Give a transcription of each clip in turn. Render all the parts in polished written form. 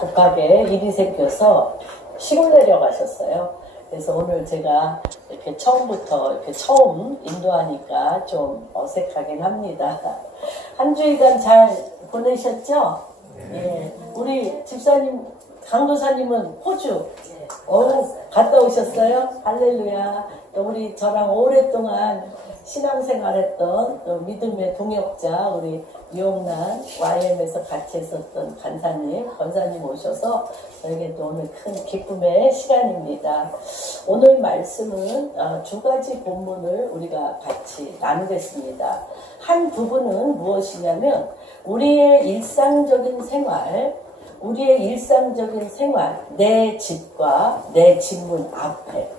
급하게 일이 생겨서 시골 내려가셨어요. 그래서 오늘 제가 이렇게 처음 인도하니까 좀 어색하긴 합니다. 한 주일간 잘 보내셨죠? 예. 우리 집사님, 강도사님은 호주. 갔다 오셨어요? 할렐루야. 또 우리 저랑 오랫동안 신앙생활했던 또 믿음의 동역자 우리 유용란 YM에서 같이 했었던 권사님 오셔서 저에게 또 오늘 큰 기쁨의 시간입니다. 오늘 말씀은 두 가지 본문을 우리가 같이 나누겠습니다. 한 부분은 무엇이냐면 우리의 일상적인 생활, 내 집과 내 집문 앞에,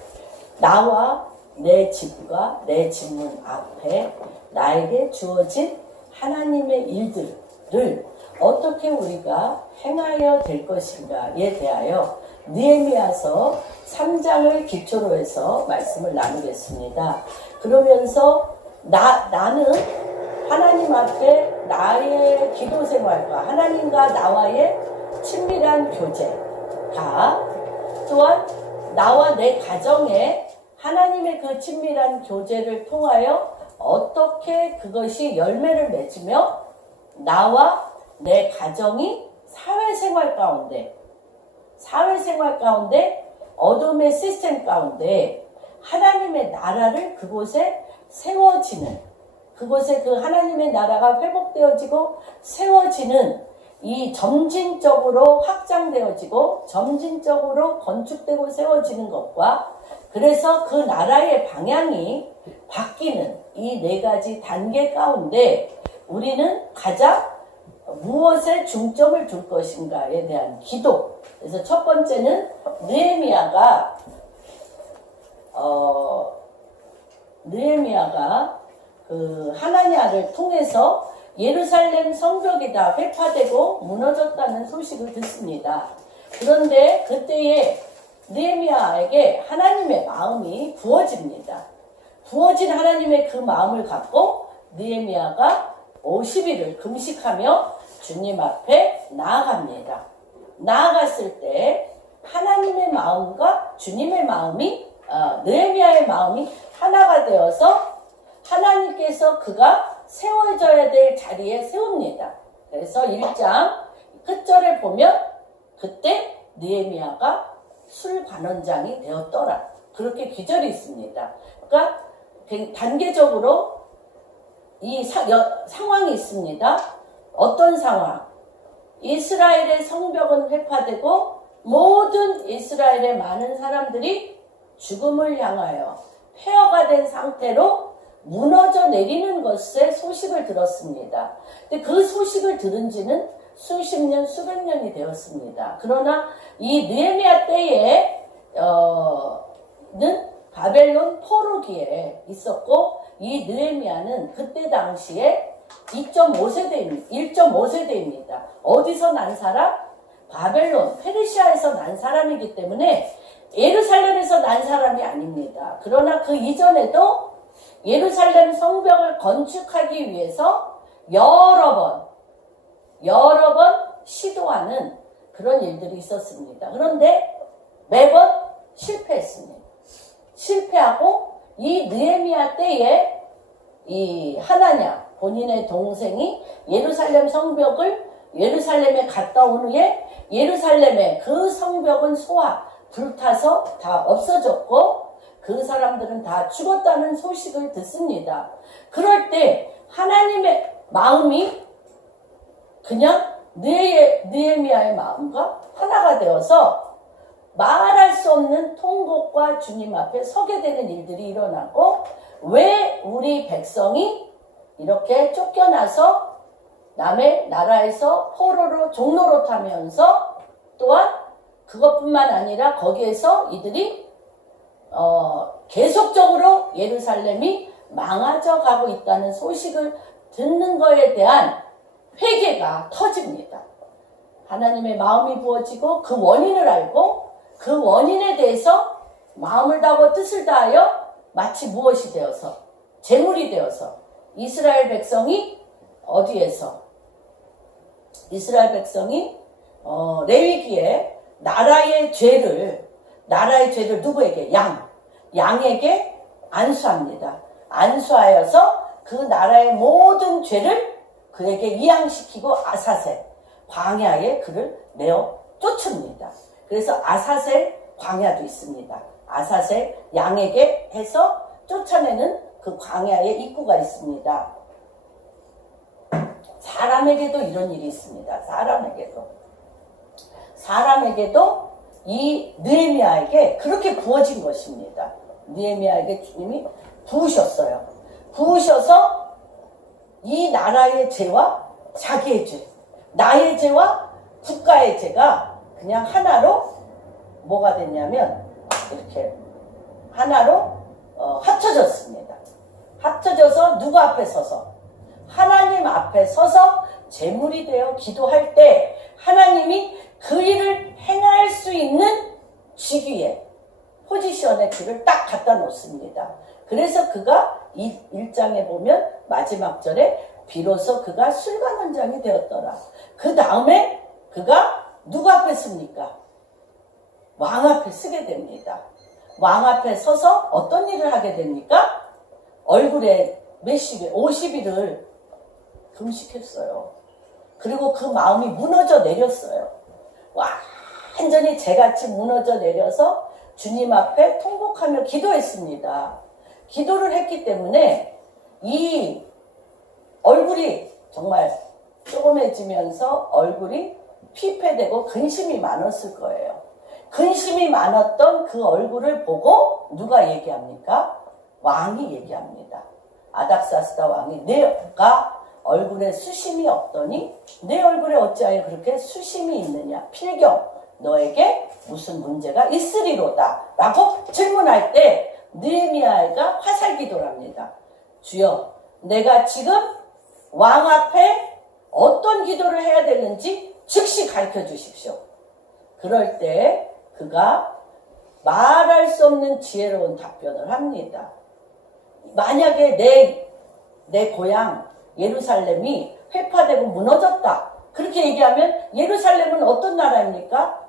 나와 내 집과 내 집문 앞에 나에게 주어진 하나님의 일들을 어떻게 우리가 행하여 될 것인가에 대하여 느헤미야서 3장을 기초로 해서 말씀을 나누겠습니다. 그러면서 나는 하나님 앞에 나의 기도 생활과 하나님과 나와의 친밀한 교제가 또한 나와 내 가정에 하나님의 그 친밀한 교제를 통하여 어떻게 그것이 열매를 맺으며 나와 내 가정이 사회생활 가운데 어둠의 시스템 가운데 하나님의 나라를 그곳에 세워지는, 그곳에 그 하나님의 나라가 회복되어지고 세워지는 이 점진적으로 확장되어지고 점진적으로 건축되고 세워지는 것과 그래서 그 나라의 방향이 바뀌는 이 네 가지 단계 가운데 우리는 가장 무엇에 중점을 둘 것인가에 대한 기도. 그래서 첫 번째는 느헤미야가 그 하나냐를 통해서 예루살렘 성벽이 다 회파되고 무너졌다는 소식을 듣습니다. 그런데 그때에 느헤미야에게 하나님의 마음이 부어집니다. 부어진 하나님의 그 마음을 갖고 느헤미야가 50일을 금식하며 주님 앞에 나아갑니다. 나아갔을 때 하나님의 마음과 주님의 마음이 느헤미야의 마음이 하나가 되어서 하나님께서 그가 세워져야 될 자리에 세웁니다. 그래서 1장 끝절에 보면 그때 느헤미야가 술관원장이 되었더라. 그렇게 기절이 있습니다. 그러니까 단계적으로 이 상황이 있습니다. 어떤 상황? 이스라엘의 성벽은 회파되고 모든 이스라엘의 많은 사람들이 죽음을 향하여 폐허가 된 상태로 무너져 내리는 것의 소식을 들었습니다. 근데 그 소식을 들은 지는 수십 년, 수백 년이 되었습니다. 그러나 이 느헤미야 때에는 바벨론 포로기에 있었고 이 느헤미야는 그때 당시에 1.5세대입니다. 어디서 난 사람? 바벨론, 페르시아에서 난 사람이기 때문에 예루살렘에서 난 사람이 아닙니다. 그러나 그 이전에도 예루살렘 성벽을 건축하기 위해서 여러 번 시도하는 그런 일들이 있었습니다. 그런데 매번 실패했습니다. 실패하고 이 느헤미야 때에 이 하나냐 본인의 동생이 예루살렘 성벽을 예루살렘에 갔다 온 후에 예루살렘의 그 성벽은 불타서 다 없어졌고 그 사람들은 다 죽었다는 소식을 듣습니다. 그럴 때 하나님의 마음이 그냥 느헤미야의 마음과 하나가 되어서 말할 수 없는 통곡과 주님 앞에 서게 되는 일들이 일어나고 왜 우리 백성이 이렇게 쫓겨나서 남의 나라에서 포로로 종노릇하면서 또한 그것뿐만 아니라 거기에서 이들이 계속적으로 예루살렘이 망가져 가고 있다는 소식을 듣는 것에 대한 회개가 터집니다. 하나님의 마음이 부어지고 그 원인을 알고 그 원인에 대해서 마음을 다하고 뜻을 다하여 마치 무엇이 되어서 재물이 되어서 이스라엘 백성이 어디에서 이스라엘 백성이 레위기에 나라의 죄를 누구에게? 양에게 안수합니다. 안수하여서 그 나라의 모든 죄를 그에게 이양시키고 아사셀 광야에 그를 내어 쫓습니다. 그래서 아사셀 광야도 있습니다. 아사셀 양에게 해서 쫓아내는 그 광야의 입구가 있습니다. 사람에게도 이런 일이 있습니다. 사람에게도 이 느헤미야에게 그렇게 부어진 것입니다. 느헤미야에게 주님이 부으셨어요. 부으셔서 이 나라의 죄와 자기의 죄, 나의 죄와 국가의 죄가 그냥 하나로 뭐가 됐냐면 이렇게 하나로 합쳐졌습니다. 합쳐져서 누구 앞에 서서? 하나님 앞에 서서 제물이 되어 기도할 때 하나님이 그 일을 행할 수 있는 직위에 포지션에 그를 딱 갖다 놓습니다. 그래서 그가 이 1장에 보면 마지막 절에 비로소 그가 술관원장이 되었더라. 그 다음에 그가 누구 앞에 씁니까? 왕 앞에 서게 됩니다. 왕 앞에 서서 어떤 일을 하게 됩니까? 얼굴에 몇십 일, 50일을 금식했어요. 그리고 그 마음이 무너져 내렸어요. 완전히 재같이 무너져 내려서 주님 앞에 통곡하며 기도했습니다. 기도를 했기 때문에 이 얼굴이 정말 조그매지면서 얼굴이 피폐되고 근심이 많았을 거예요. 근심이 많았던 그 얼굴을 보고 누가 얘기합니까? 왕이 얘기합니다. 아닥사스다 왕이 내가 얼굴에 수심이 없더니 내 얼굴에 어찌하여 그렇게 수심이 있느냐? 필경 너에게 무슨 문제가 있으리로다 라고 질문할 때 느헤미야가 화살기도를 합니다. 주여, 내가 지금 왕 앞에 어떤 기도를 해야 되는지 즉시 가르쳐 주십시오. 그럴 때 그가 말할 수 없는 지혜로운 답변을 합니다. 만약에 내 고향 예루살렘이 회파되고 무너졌다 그렇게 얘기하면 예루살렘은 어떤 나라입니까?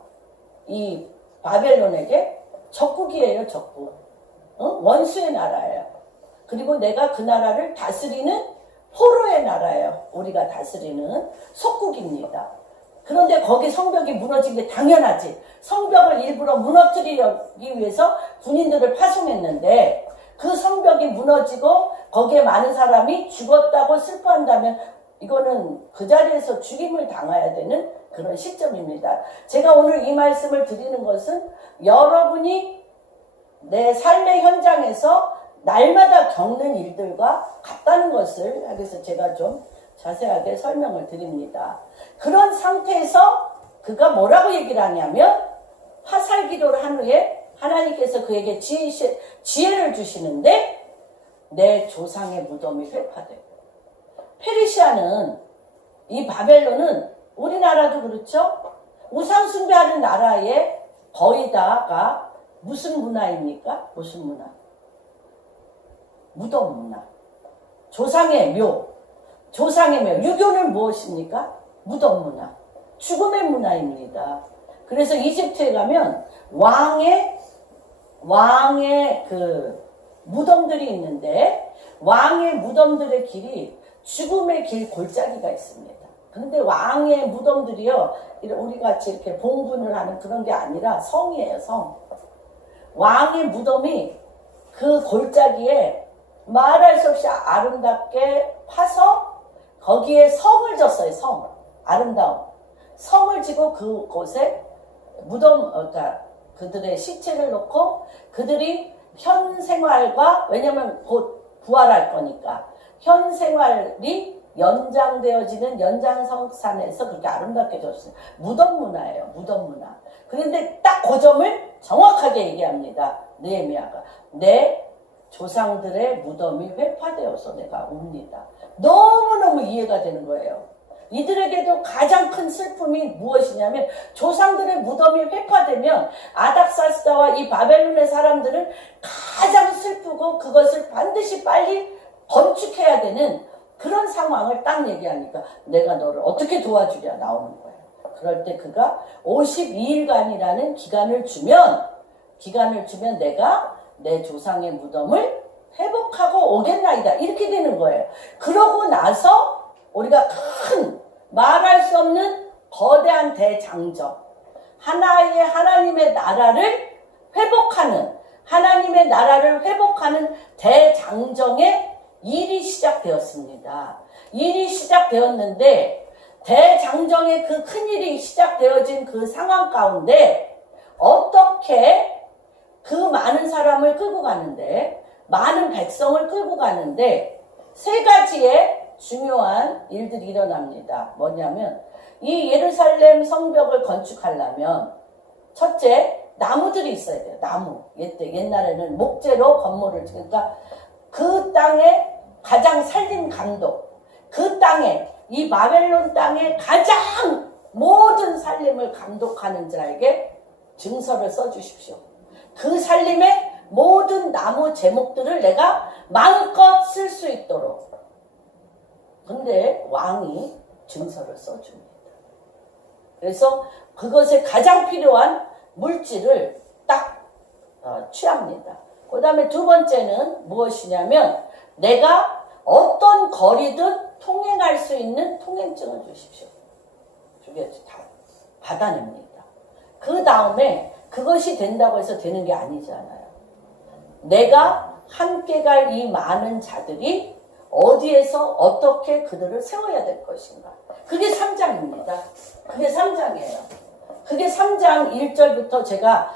이 바벨론에게 적국이에요. 적국. 원수의 나라예요. 그리고 내가 그 나라를 다스리는 포로의 나라예요. 우리가 다스리는 속국입니다. 그런데 거기 성벽이 무너진 게 당연하지. 성벽을 일부러 무너뜨리기 위해서 군인들을 파송했는데 그 성벽이 무너지고 거기에 많은 사람이 죽었다고 슬퍼한다면 이거는 그 자리에서 죽임을 당해야 되는 그런 시점입니다. 제가 오늘 이 말씀을 드리는 것은 여러분이 내 삶의 현장에서 날마다 겪는 일들과 같다는 것을 그래서 제가 좀 자세하게 설명을 드립니다. 그런 상태에서 그가 뭐라고 얘기를 하냐면 화살 기도를 한 후에 하나님께서 그에게 지혜를 주시는데 내 조상의 무덤이 회파되고 페르시아는 이 바벨론은 우리나라도 그렇죠? 우상 숭배하는 나라에 거의 다가 무슨 문화입니까? 무슨 문화? 무덤 문화. 조상의 묘. 유교는 무엇입니까? 무덤 문화. 죽음의 문화입니다. 그래서 이집트에 가면 왕의 그 무덤들이 있는데 왕의 무덤들의 길이 죽음의 길 골짜기가 있습니다. 그런데 왕의 무덤들이요, 우리 같이 이렇게 봉분을 하는 그런 게 아니라 성이에요, 성. 왕의 무덤이 그 골짜기에 말할 수 없이 아름답게 파서 거기에 성을 졌어요, 성. 아름다움. 성을 지고 그곳에 무덤, 그러니까 그들의 시체를 놓고 그들이 현 생활과, 왜냐면 곧 부활할 거니까, 현 생활이 연장되어지는 연장성산에서 그렇게 아름답게 졌어요. 무덤 문화예요, 무덤 문화. 그런데 딱 그 점을 정확하게 얘기합니다. 느헤미야가. 내 조상들의 무덤이 회파되어서 내가 웁니다. 너무너무 이해가 되는 거예요. 이들에게도 가장 큰 슬픔이 무엇이냐면 조상들의 무덤이 회파되면 아닥사스다와 이 바벨론의 사람들은 가장 슬프고 그것을 반드시 빨리 건축해야 되는 그런 상황을 딱 얘기하니까 내가 너를 어떻게 도와주랴 나오는 거예요. 그럴 때 그가 52일간이라는 기간을 주면 내가 내 조상의 무덤을 회복하고 오겠나이다. 이렇게 되는 거예요. 그러고 나서 우리가 큰 말할 수 없는 거대한 대장정, 하나의 하나님의 나라를 회복하는 대장정의 일이 시작되었습니다. 일이 시작되었는데 대장정의 그 큰일이 시작되어진 그 상황 가운데 어떻게 그 많은 사람을 끌고 가는데, 많은 백성을 끌고 가는데 세 가지의 중요한 일들이 일어납니다. 뭐냐면 이 예루살렘 성벽을 건축하려면 첫째, 나무들이 있어야 돼요. 나무. 옛날에는 목재로 건물을, 그러니까 그 땅에 가장 살림 감독, 그 땅에, 이 바벨론 땅에 가장 모든 살림을 감독하는 자에게 증서를 써주십시오. 그 살림의 모든 나무 제목들을 내가 마음껏 쓸 수 있도록. 근데 왕이 증서를 써줍니다. 그래서 그것에 가장 필요한 물질을 딱 취합니다. 그 다음에 두 번째는 무엇이냐면 내가 어떤 거리든 통행할 수 있는 통행증을 주십시오. 그게 다 받아냅니다. 그 다음에 그것이 된다고 해서 되는 게 아니잖아요. 내가 함께 갈 이 많은 자들이 어디에서 어떻게 그들을 세워야 될 것인가. 그게 3장입니다. 그게 3장이에요. 그게 3장 1절부터 제가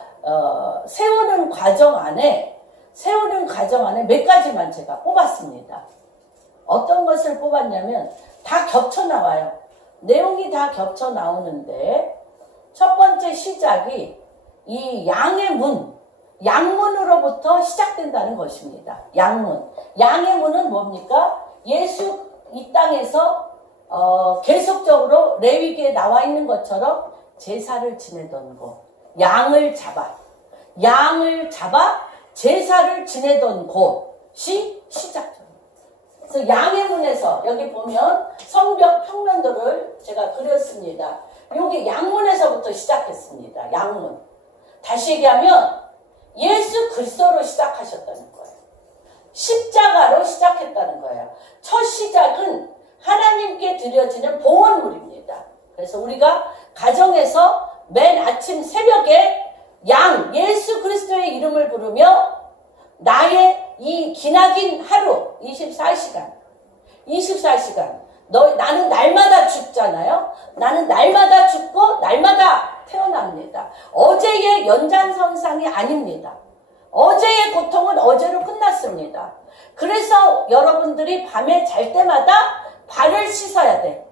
세우는 과정 안에 몇 가지만 제가 뽑았습니다. 어떤 것을 뽑았냐면 다 겹쳐 나와요. 내용이 다 겹쳐 나오는데 첫 번째 시작이 이 양의 문, 양문으로부터 시작된다는 것입니다. 양문. 양의 문은 뭡니까? 예수 이 땅에서 계속적으로 레위기에 나와 있는 것처럼 제사를 지내던 곳. 양을 잡아 제사를 지내던 곳이 시작점입니다. 그래서 양의 문에서 여기 보면 성벽 평면도를 제가 그렸습니다. 여기 양문에서부터 시작했습니다. 양문. 다시 얘기하면 예수 그리스도로 시작하셨다는 거예요. 십자가로 시작했다는 거예요. 첫 시작은 하나님께 드려지는 봉헌물입니다. 그래서 우리가 가정에서 맨 아침 새벽에 양 예수 그리스도의 이름을 부르며 나의 이 기나긴 하루 24시간 나는 날마다 죽잖아요. 나는 날마다 죽고 날마다 태어납니다. 어제의 연장선상이 아닙니다. 어제의 고통은 어제로 끝났습니다. 그래서 여러분들이 밤에 잘 때마다 발을 씻어야 돼.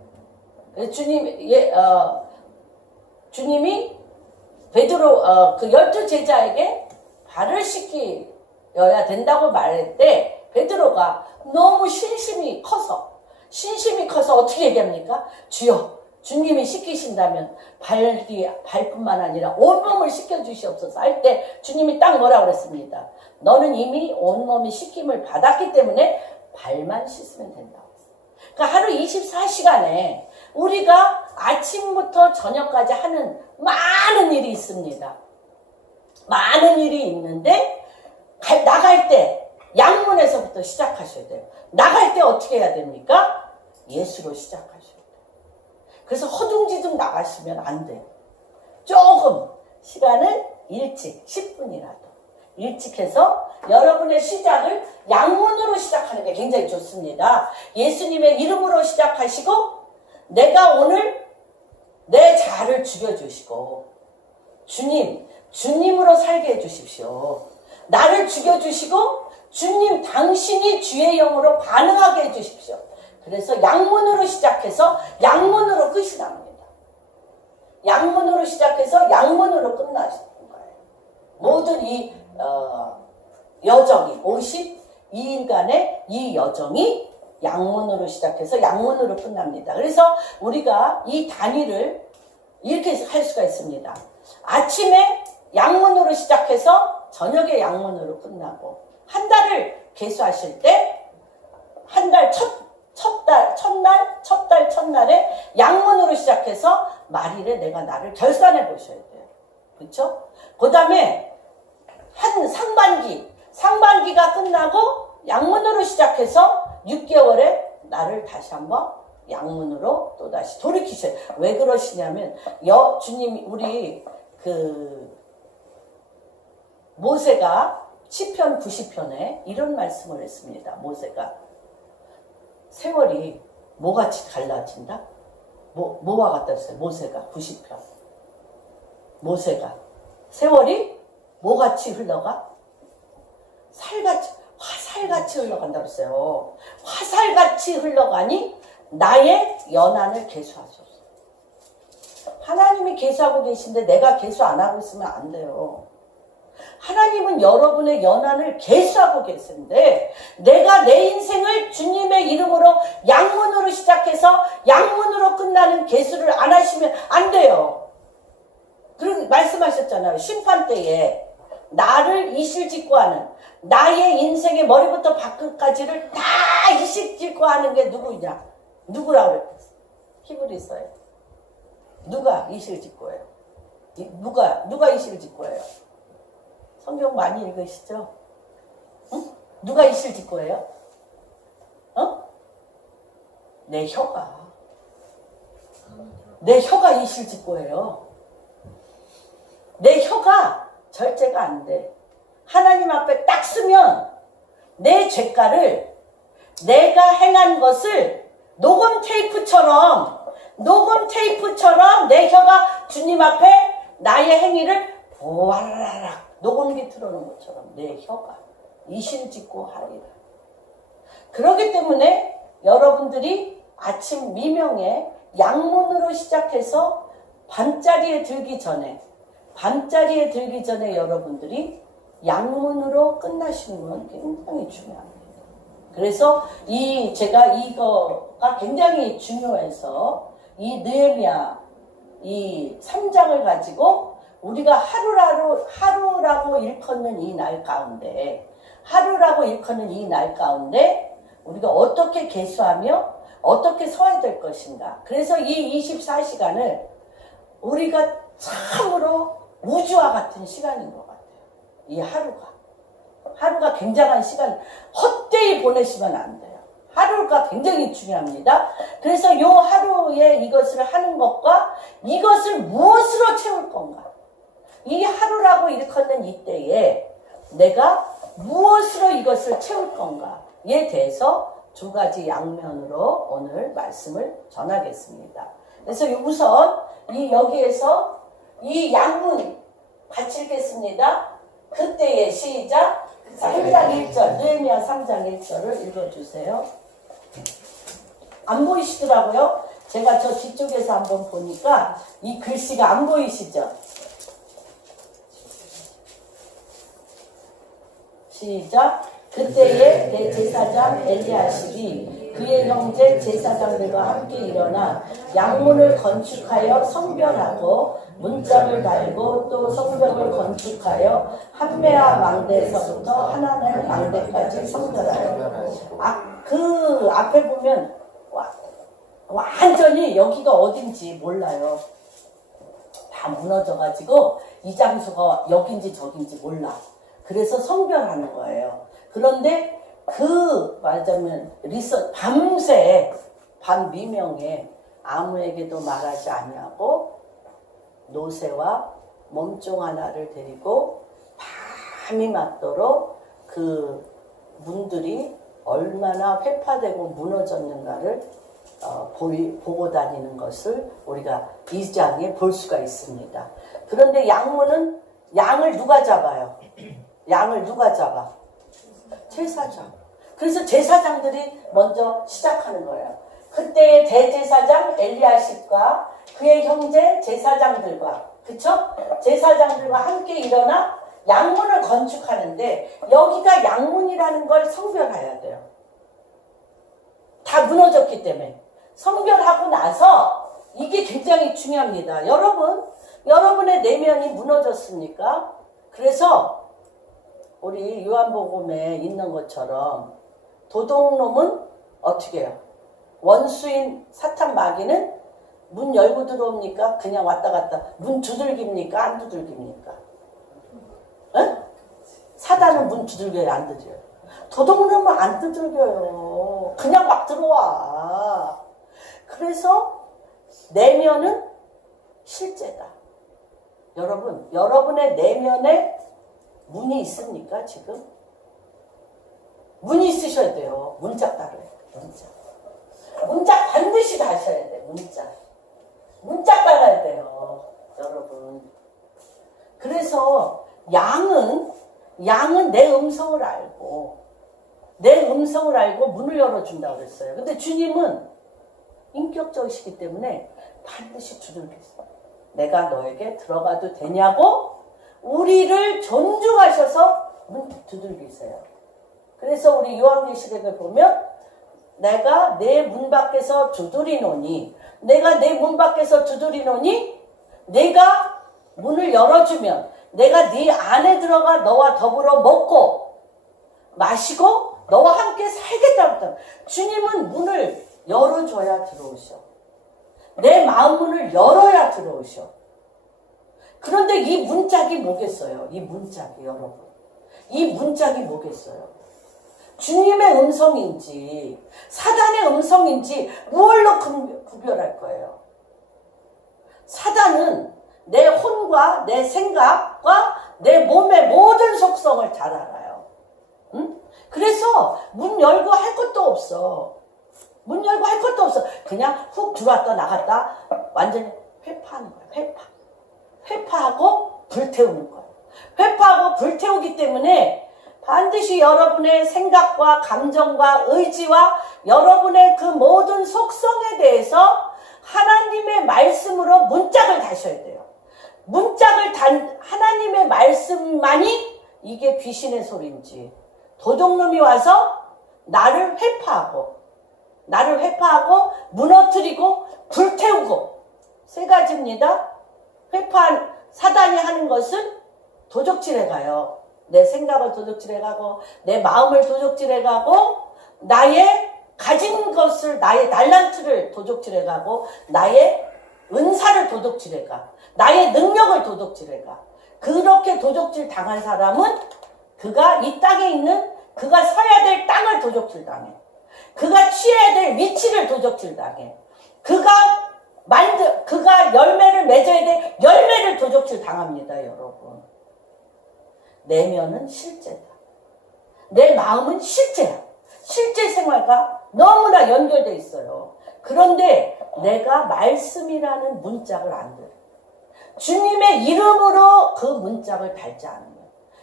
주님이 베드로 그 12제자에게 발을 씻겨야 된다고 말할 때 베드로가 너무 신심이 커서 어떻게 얘기합니까? 주여, 주님이 씻기신다면 발뿐만 아니라 온몸을 씻겨주시옵소서 할 때 주님이 딱 뭐라고 그랬습니다. 너는 이미 온몸이 씻김을 받았기 때문에 발만 씻으면 된다고 했어요. 그러니까 하루 24시간에 우리가 아침부터 저녁까지 하는 많은 일이 있습니다. 많은 일이 있는데 나갈 때 양문에서부터 시작하셔야 돼요. 나갈 때 어떻게 해야 됩니까? 예수로 시작하셔야 돼요. 그래서 허둥지둥 나가시면 안 돼요. 조금 시간을 일찍 10분이라도 일찍 해서 여러분의 시작을 양문으로 시작하는 게 굉장히 좋습니다. 예수님의 이름으로 시작하시고 내가 오늘 내 자아를 죽여주시고 주님으로 살게 해주십시오. 나를 죽여주시고 주님 당신이 주의 영으로 반응하게 해주십시오. 그래서 양문으로 시작해서 양문으로 끝이 납니다. 양문으로 시작해서 양문으로 끝나시는 거예요. 모든 이 여정이 52일간의 이 여정이 양문으로 시작해서 양문으로 끝납니다. 그래서 우리가 이 단위를 이렇게 할 수가 있습니다. 아침에 양문으로 시작해서 저녁에 양문으로 끝나고 한 달을 계수하실 때 한 달 첫날에 양문으로 시작해서 말일에 내가 나를 결산해 보셔야 돼요. 그렇죠? 그 다음에 한 상반기가 끝나고 양문으로 시작해서 6개월에 나를 다시 한번 양문으로 또 다시 돌이키셔요. 왜 그러시냐면 주님이 우리 모세가 시편 90편에 이런 말씀을 했습니다. 모세가 세월이 뭐같이 갈라진다? 뭐와 같다 했어요? 모세가 90편. 모세가 세월이 뭐같이 흘러가? 화살같이 흘러간다고 했어요. 화살같이 흘러가니 나의 연한을 계수하소서. 하나님이 계수하고 계신데 내가 계수 안 하고 있으면 안 돼요. 하나님은 여러분의 연한을 계수하고 계신데 내가 내 인생을 주님의 이름으로 양문으로 시작해서 양문으로 끝나는 계수를 안 하시면 안 돼요. 그리고 말씀하셨잖아요. 심판 때에 나를 이실직고 하는 나의 인생의 머리부터 발끝까지를 다 이실직고 하는 게 누구냐? 누구라고 그랬어요? 히브리서에. 누가 이실직고예요? 누가 이실직고예요? 성경 많이 읽으시죠? 응? 누가 이실직고예요? 내 혀가 이실직고예요. 내 혀가 절제가 안 돼. 하나님 앞에 딱 쓰면 내 죄가를 내가 행한 것을 녹음 테이프처럼 내 혀가 주님 앞에 나의 행위를 보아라락 녹음기 틀어놓은 것처럼 내 혀가 이실직고 하리라. 그렇기 때문에 여러분들이 아침 미명에 양문으로 시작해서 밤자리에 들기 전에 여러분들이 양문으로 끝나시는 건 굉장히 중요합니다. 그래서 제가 이거가 굉장히 중요해서 이 느헤미야 이 3장을 가지고 우리가 하루라고 일컫는 이 날 가운데 우리가 어떻게 계수하며 어떻게 서야 될 것인가. 그래서 이 24시간을 우리가 참으로 우주와 같은 시간인 것 같아요. 이 하루가 굉장한 시간, 헛되이 보내시면 안 돼요. 하루가 굉장히 중요합니다. 그래서 이 하루에 이것을 하는 것과 이것을 무엇으로 채울 건가. 이 하루라고 일컫는 이때에 내가 무엇으로 이것을 채울 건가에 대해서 두 가지 양면으로 오늘 말씀을 전하겠습니다. 그래서 우선 여기에서 이 양문 같이 읽겠습니다. 그때의 시작 3장 1절 느헤미야 3장 1절을 읽어주세요. 안 보이시더라고요. 제가 저 뒤쪽에서 한번 보니까 이 글씨가 안 보이시죠? 시작. 그때의 대제사장 엘리야십이 그의 형제 제사장들과 함께 일어나 양문을 건축하여 성별하고 문짝을 달고 또 성벽을 건축하여 한메아 망대에서부터 하나넬 망대까지 성별하여. 그 앞에 보면 완전히 여기가 어딘지 몰라요. 다 무너져가지고 이 장소가 여긴지 저긴지 몰라. 그래서 성별하는 거예요. 그런데 말하자면 밤새 밤미명에 아무에게도 말하지 아니하고 노새와 몸종 하나를 데리고 밤이 맞도록 그 문들이 얼마나 회파되고 무너졌는가를 보고 다니는 것을 우리가 이 장에 볼 수가 있습니다. 그런데 양문은 양을 누가 잡아요? 양을 누가 잡아? 제사장. 그래서 제사장들이 먼저 시작하는 거예요. 그때의 대제사장 엘리야십과 그의 형제 제사장들과 제사장들과 함께 일어나 양문을 건축하는데 여기가 양문이라는 걸 성별해야 돼요. 다 무너졌기 때문에 성별하고 나서 이게 굉장히 중요합니다. 여러분의 내면이 무너졌습니까? 그래서 우리 요한복음에 있는 것처럼 도둑놈은 어떻게 해요? 원수인 사탄 마귀는 문 열고 들어옵니까? 그냥 왔다 갔다. 문 두들깁니까? 안 두들깁니까? 응? 사단은 문 두들겨요? 안 두들겨요? 도둑놈은 안 두들겨요. 그냥 막 들어와. 그래서 내면은 실제다. 여러분, 여러분의 내면에 문이 있습니까? 지금? 문이 있으셔야 돼요. 문짝 따라야 돼. 문짝 반드시 다셔야 돼. 문짝 따라야 돼요. 여러분. 그래서 양은 내 음성을 알고 문을 열어준다고 그랬어요. 근데 주님은 인격적이시기 때문에 반드시 두들겼어요. 내가 너에게 들어가도 되냐고 우리를 존중하셔서 문 두들기세요. 그래서 우리 요한계시록을 보면 내가 내 문 밖에서 두드리노니 내가 문을 열어주면 내가 네 안에 들어가 너와 더불어 먹고 마시고 너와 함께 살겠다고. 주님은 문을 열어줘야 들어오셔. 내 마음 문을 열어야 들어오셔. 그런데 이 문짝이 뭐겠어요? 이 문짝이 여러분. 이 문짝이 뭐겠어요? 주님의 음성인지 사단의 음성인지 무얼로 구별할 거예요? 사단은 내 혼과 내 생각과 내 몸의 모든 속성을 잘 알아요. 응? 그래서 문 열고 할 것도 없어. 그냥 훅 들어왔다 나갔다 완전히 회파하는 거야. 회파하고 불태우는 거예요. 회파하고 불태우기 때문에 반드시 여러분의 생각과 감정과 의지와 여러분의 그 모든 속성에 대해서 하나님의 말씀으로 문짝을 다셔야 돼요. 문짝을 단 하나님의 말씀만이 이게 귀신의 소리인지 도둑놈이 와서 나를 회파하고 무너뜨리고 불태우고 세 가지입니다. 회파한 사단이 하는 것은 도적질해 가요. 내 생각을 도적질해 가고 내 마음을 도적질해 가고 나의 가진 것을 나의 달란트를 도적질해 가고 나의 은사를 도적질해 가. 나의 능력을 도적질해 가. 그렇게 도적질 당한 사람은 그가 이 땅에 있는 그가 서야 될 땅을 도적질 당해. 그가 취해야 될 위치를 도적질 당해. 그가 열매를 맺어야 될 열매를 도적질 당합니다, 여러분. 내면은 실제다. 내 마음은 실제야. 실제 생활과 너무나 연결되어 있어요. 그런데 내가 말씀이라는 문짝을 안 들어. 주님의 이름으로 그 문짝을 달지 않으면.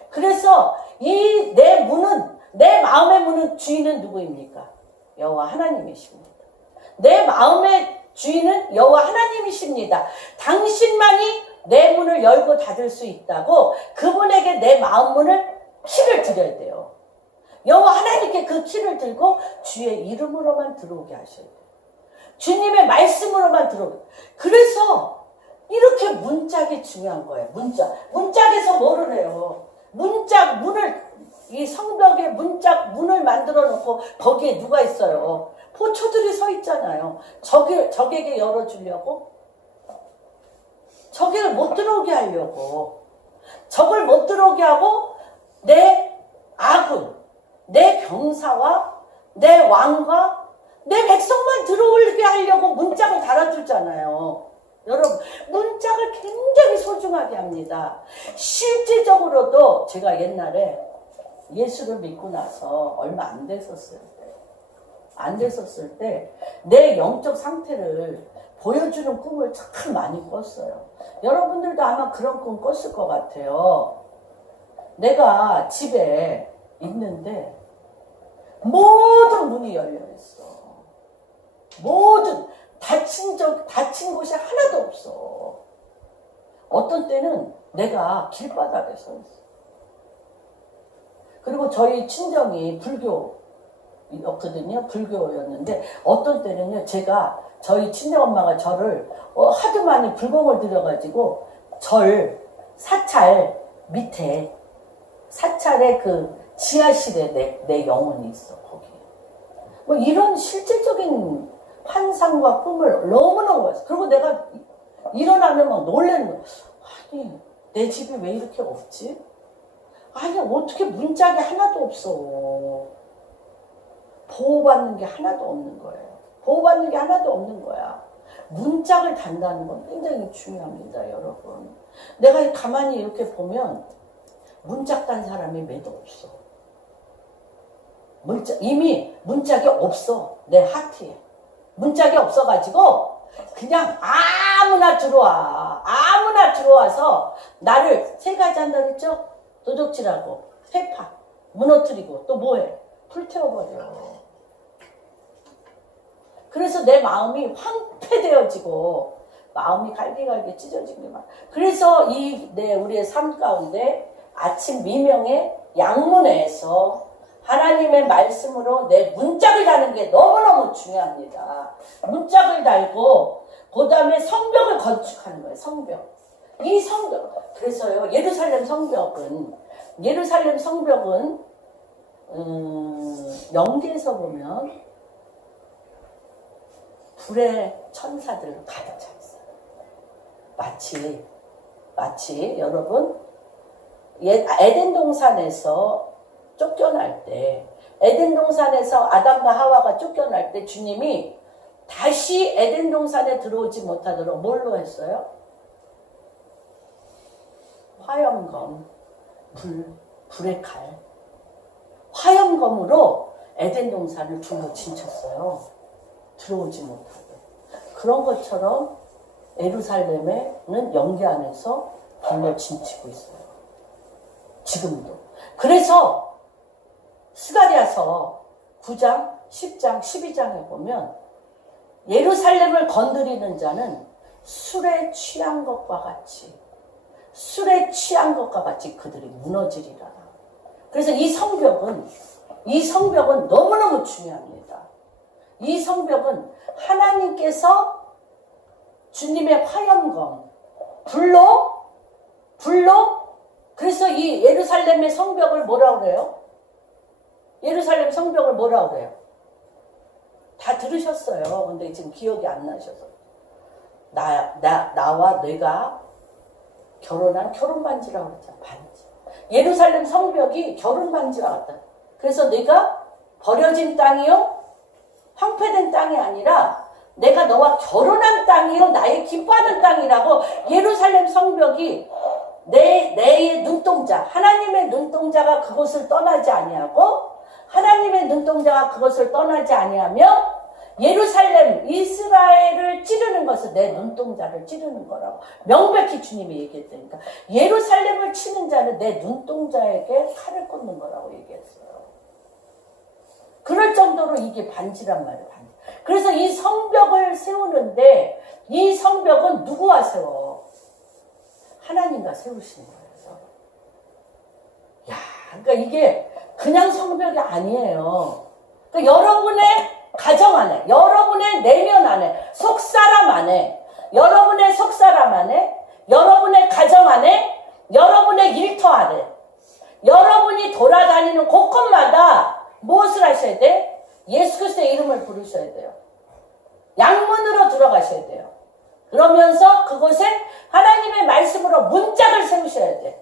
그래서 이 내 마음의 문은 주인은 누구입니까? 여호와 하나님이십니다. 내 마음의 주인은 여호와 하나님이십니다. 당신만이 내 문을 열고 닫을 수 있다고 그분에게 내 마음 문을 키를 드려야 돼요. 여호와 하나님께 그 키를 들고 주의 이름으로만 들어오게 하셔야 돼요. 주님의 말씀으로만 들어오게. 그래서 이렇게 문짝이 중요한 거예요. 문짝에서 뭐를 해요? 이 성벽에 문을 만들어 놓고 거기에 누가 있어요? 포초들이 서 있잖아요. 적에게 열어주려고? 적을 못 들어오게 하려고. 적을 못 들어오게 하고 내 아군, 내 병사와 내 왕과 내 백성만 들어오게 하려고 문짝을 달아주잖아요. 여러분, 문짝을 굉장히 소중하게 합니다. 실제적으로도 제가 옛날에 예수를 믿고 나서 얼마 안 됐었을 때 내 영적 상태를 보여주는 꿈을 참 많이 꿨어요. 여러분들도 아마 그런 꿈 꿨을 것 같아요. 내가 집에 있는데 모든 문이 열려있어. 모든 닫힌 곳이 하나도 없어. 어떤 때는 내가 길바닥에 서 있어. 그리고 저희 친정이 불교였거든요. 불교였는데 어떤 때는요, 저희 친정엄마가 저를 하도 많이 불공을 들여가지고 사찰 밑에 사찰의 그 지하실에 내 영혼이 있어. 거기에 뭐 이런 실질적인 환상과 꿈을 너무너무 봤어. 그리고 내가 일어나면 막 놀라는 거야. 아니, 내 집이 왜 이렇게 없지? 아니, 어떻게 문짝이 하나도 없어. 보호받는 게 하나도 없는 거예요. 보호받는 게 하나도 없는 거야. 문짝을 단다는 건 굉장히 중요합니다, 여러분. 내가 가만히 이렇게 보면 문짝 단 사람이 매도 없어. 이미 문짝이 없어, 내 하트에. 문짝이 없어가지고 그냥 아무나 들어와서 나를 세 가지 한다 그랬죠? 도적질하고 회파, 무너뜨리고 또 뭐해? 불태워버려. 그래서 내 마음이 황폐되어지고 마음이 갈기갈기 찢어진 게 많아. 그래서 우리의 삶 가운데 아침 미명에 양문에서 하나님의 말씀으로 내 문짝을 다는 게 너무너무 중요합니다. 문짝을 달고 그 다음에 성벽을 건축하는 거예요. 성벽. 이 성벽. 그래서요, 예루살렘 성벽은 영계에서 보면 불의 천사들로 가득 차 있어요. 마치 여러분 에덴 동산에서 쫓겨날 때, 에덴 동산에서 아담과 하와가 쫓겨날 때 주님이 다시 에덴 동산에 들어오지 못하도록 뭘로 했어요? 화염검, 불의 칼, 화염검으로 에덴 동산을 둘러 진쳤어요. 들어오지 못하게. 그런 것처럼 예루살렘에는 영계 안에서 불로 진치고 있어요. 지금도. 그래서 스가랴서 9장, 10장, 12장에 보면 예루살렘을 건드리는 자는 술에 취한 것과 같이 그들이 무너지리라. 그래서 이 성벽은 너무너무 중요합니다. 이 성벽은 하나님께서 주님의 화염검, 불로, 그래서 이 예루살렘의 성벽을 뭐라고 그래요? 예루살렘 성벽을 뭐라고 그래요? 다 들으셨어요. 근데 지금 기억이 안 나셔서. 나와 내가 결혼한 결혼반지라고 그랬잖아. 반지. 예루살렘 성벽이 결혼반지와 같다. 그래서 내가 버려진 땅이요, 황폐된 땅이 아니라 내가 너와 결혼한 땅이요, 나의 기뻐하는 땅이라고. 예루살렘 성벽이 내 눈동자, 하나님의 눈동자가 그곳을 떠나지 아니하고, 하나님의 눈동자가 그것을 떠나지 아니하며 예루살렘, 이스라엘을 찌르는 것은 내 눈동자를 찌르는 거라고 명백히 주님이 얘기했다니까. 예루살렘을 치는 자는 내 눈동자에게 칼을 꽂는 거라고 얘기했어요. 그럴 정도로 이게 반지란 말이에요. 반지. 그래서 이 성벽을 세우는데, 이 성벽은 누구와 세워? 하나님과 세우시는 거예요. 그러니까 이게 그냥 성벽이 아니에요. 그러니까 여러분의 가정 안에, 여러분의 내면 안에, 속사람 안에, 여러분의 가정 안에, 여러분의 일터 안에, 여러분이 돌아다니는 곳곳마다 무엇을 하셔야 돼? 예수 그리스도의 이름을 부르셔야 돼요. 양문으로 들어가셔야 돼요. 그러면서 그곳에 하나님의 말씀으로 문짝을 세우셔야 돼.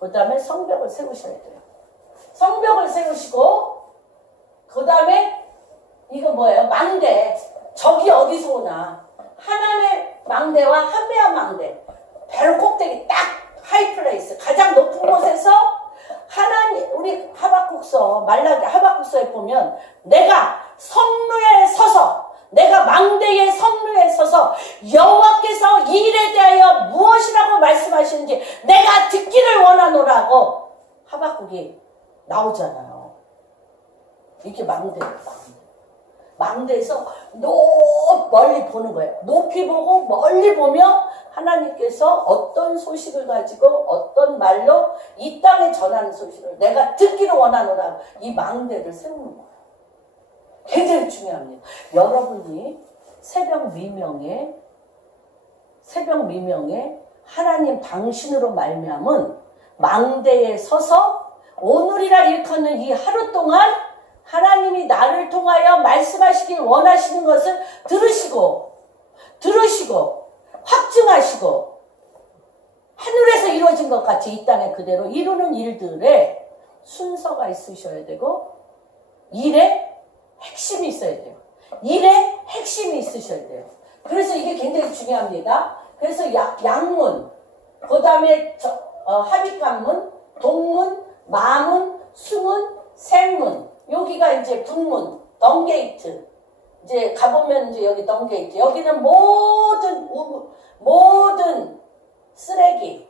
그 다음에 성벽을 세우셔야 돼요. 성벽을 세우시고, 그 다음에 이거 뭐예요? 망대. 적이 어디서 오나? 하나님의 망대와 한배한 망대. 배로 꼭대기 딱 하이플레이스. 가장 높은 곳에서 하나님, 우리 하박국서, 하박국서에 보면 내가 성루에 서서, 내가 망대의 성루에 서서 여호와께서 이 일에 대하여 무엇이라고 말씀하시는지 내가 듣기를 원하노라고 하박국이 나오잖아요. 이게 망대예요. 망대에서 멀리 보는 거예요. 높이 보고 멀리 보며 하나님께서 어떤 소식을 가지고 어떤 말로 이 땅에 전하는 소식을 내가 듣기를 원하노라고 이 망대를 세우는 거예요. 굉장히 중요합니다. 여러분이 새벽 미명에 하나님 당신으로 말미암은 망대에 서서 오늘이라 일컫는 이 하루 동안 하나님이 나를 통하여 말씀하시길 원하시는 것을 들으시고 확증하시고 하늘에서 이루어진 것 같이 이 땅에 그대로 이루는 일들에 순서가 있으셔야 되고 일에 핵심이 있어야 돼요. 일에 핵심이 있으셔야 돼요. 그래서 이게 굉장히 중요합니다. 그래서 양문, 그 다음에 합의관문, 동문, 마문, 수문, 생문, 여기가 이제 분문, 덩게이트. 이제 가보면 이제 여기 덩게이트. 여기는 모든 쓰레기,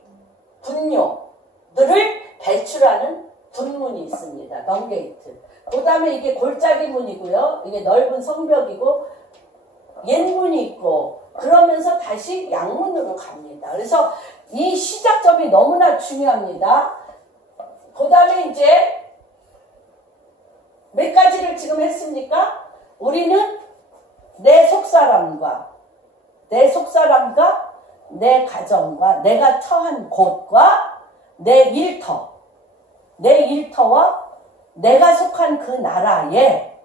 분뇨들을 배출하는 분문이 있습니다. 덩게이트. 그 다음에 이게 골짜기 문이고요. 이게 넓은 성벽이고 옛문이 있고 그러면서 다시 양문으로 갑니다. 그래서 이 시작점이 너무나 중요합니다. 그 다음에 이제 몇 가지를 지금 했습니까? 우리는 내 속사람과 내 가정과 내가 처한 곳과 내 일터와 내가 속한 그 나라에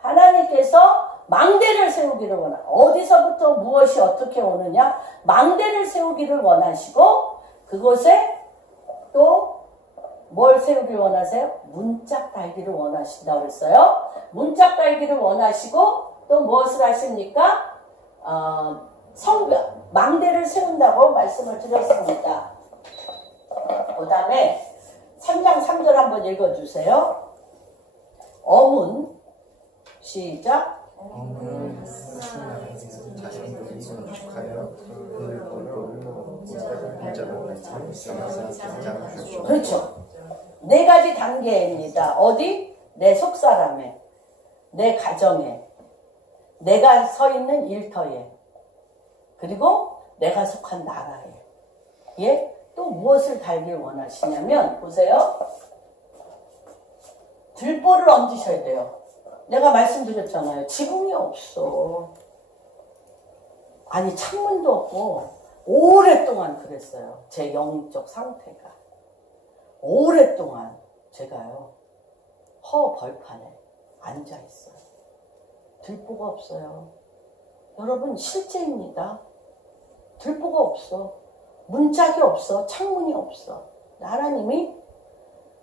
하나님께서 망대를 세우기를 원하고 어디서부터 무엇이 어떻게 오느냐 망대를 세우기를 원하시고 그곳에 또 뭘 세우기를 원하세요? 문짝 달기를 원하신다고 그랬어요. 문짝 달기를 원하시고 또 무엇을 하십니까? 성벽, 망대를 세운다고 말씀을 드렸습니다. 그 다음에 3장 3절 한번 읽어주세요. 어문 시작. 그렇죠. 네 가지 단계입니다. 어디? 내 속사람에, 내 가정에, 내가 서 있는 일터에, 그리고 내가 속한 나라에. 예? 또 무엇을 달길 원하시냐면 보세요. 들보를 얹으셔야 돼요. 내가 말씀드렸잖아요. 지붕이 없어. 아니 창문도 없고 오랫동안 그랬어요. 제 영적 상태가. 오랫동안 제가요. 허 벌판에 앉아있어요. 들보가 없어요. 여러분 실제입니다. 들보가 없어. 문짝이 없어. 창문이 없어. 하나님이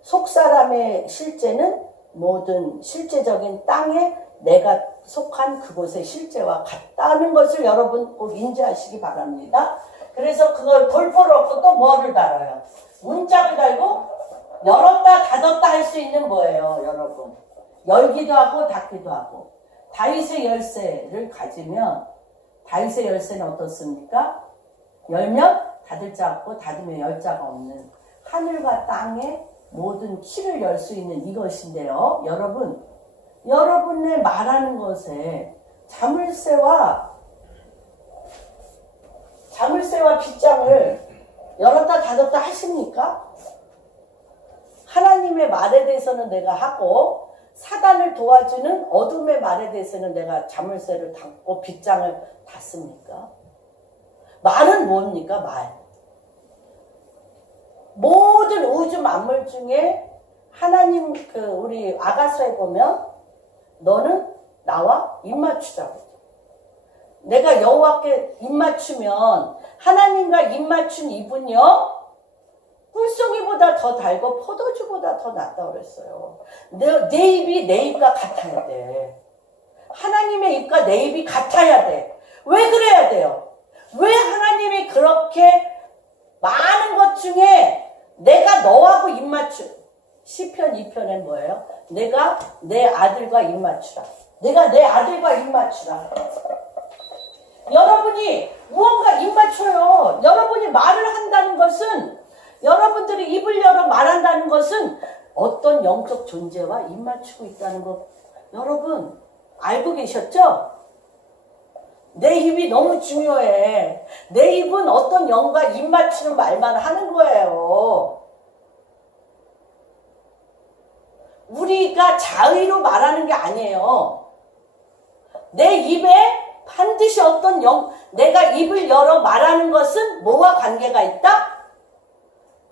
속사람의 실제는 모든 실제적인 땅에 내가 속한 그곳의 실제와 같다는 것을 여러분 꼭 인지하시기 바랍니다. 그래서 그걸 돌포를 얻고 또 뭐를 달아요? 문짝을 달고 열었다 닫았다 할 수 있는 뭐예요, 여러분? 열기도 하고 닫기도 하고. 다윗의 열쇠를 가지면 다윗의 열쇠는 어떻습니까? 열면 닫을 자 없고 닫으면 열 자가 없는 하늘과 땅의 모든 키를 열 수 있는 이것인데요. 여러분의 말하는 것에 자물쇠와 빗장을 열었다 닫았다 하십니까? 하나님의 말에 대해서는 내가 하고 사단을 도와주는 어둠의 말에 대해서는 내가 자물쇠를 닫고 빗장을 닫습니까? 말은 뭡니까? 말. 모든 우주 만물 중에 하나님 우리 아가서에 보면 너는 나와 입맞추자고. 내가 여호와께 입맞추면 하나님과 입맞춘 이분요 꿀송이보다 더 달고 포도주보다 더 낫다고 그랬어요. 내 입이 내 입과 같아야 돼. 하나님의 입과 내 입이 같아야 돼. 왜 그래야 돼요? 왜 하나님이 그렇게 많은 것 중에 내가 너하고 입맞추 시편 2편엔 뭐예요? 내가 내 아들과 입맞추라. 내가 내 아들과 입맞추라. 여러분이 무언가 입맞춰요. 여러분이 말을 한다는 것은 여러분들이 입을 열어 말한다는 것은 어떤 영적 존재와 입맞추고 있다는 것 여러분 알고 계셨죠? 내 입이 너무 중요해. 내 입은 어떤 영과 입맞추는 말만 하는 거예요. 우리가 자의로 말하는 게 아니에요. 내 입에 반드시 어떤 내가 입을 열어 말하는 것은 뭐와 관계가 있다?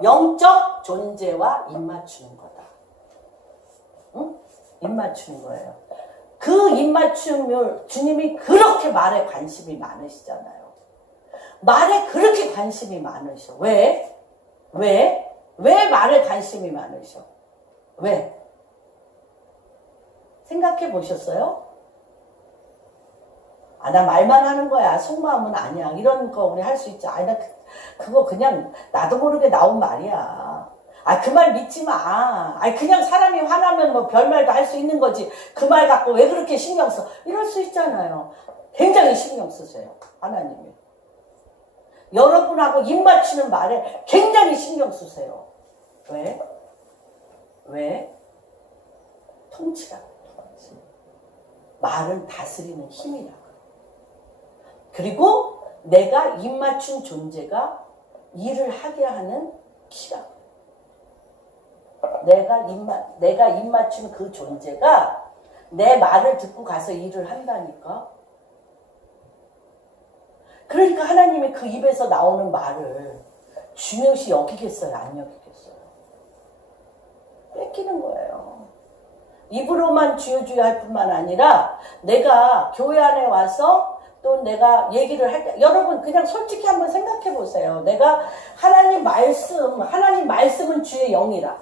영적 존재와 입맞추는 거다. 입맞추는 거예요. 그 입맞춤을 주님이 그렇게 말에 관심이 많으시잖아요. 말에 그렇게 관심이 많으셔. 왜? 왜 말에 관심이 많으셔? 왜? 생각해 보셨어요? 아, 나 말만 하는 거야. 속마음은 아니야. 이런 거 우리 할 수 있지. 아니, 나 그거 그냥 나도 모르게 나온 말이야. 아, 그 말 믿지 마. 아니, 그냥 사람이 화나면 뭐 별말도 할 수 있는 거지. 그 말 갖고 왜 그렇게 신경 써? 이럴 수 있잖아요. 굉장히 신경 쓰세요. 하나님이. 여러분하고 입 맞추는 말에 굉장히 신경 쓰세요. 왜? 통치라고. 말은 다스리는 힘이라고. 그리고 내가 입 맞춘 존재가 일을 하게 하는 키라고. 내가 입 맞춘 그 존재가 내 말을 듣고 가서 일을 한다니까. 그러니까 하나님이 그 입에서 나오는 말을 중요시 여기겠어요? 안 여기겠어요? 뺏기는 거예요. 입으로만 주여 할 뿐만 아니라 내가 교회 안에 와서 또 내가 얘기를 할 때 여러분 그냥 솔직히 한번 생각해 보세요. 내가 하나님 말씀은 주의 영이라.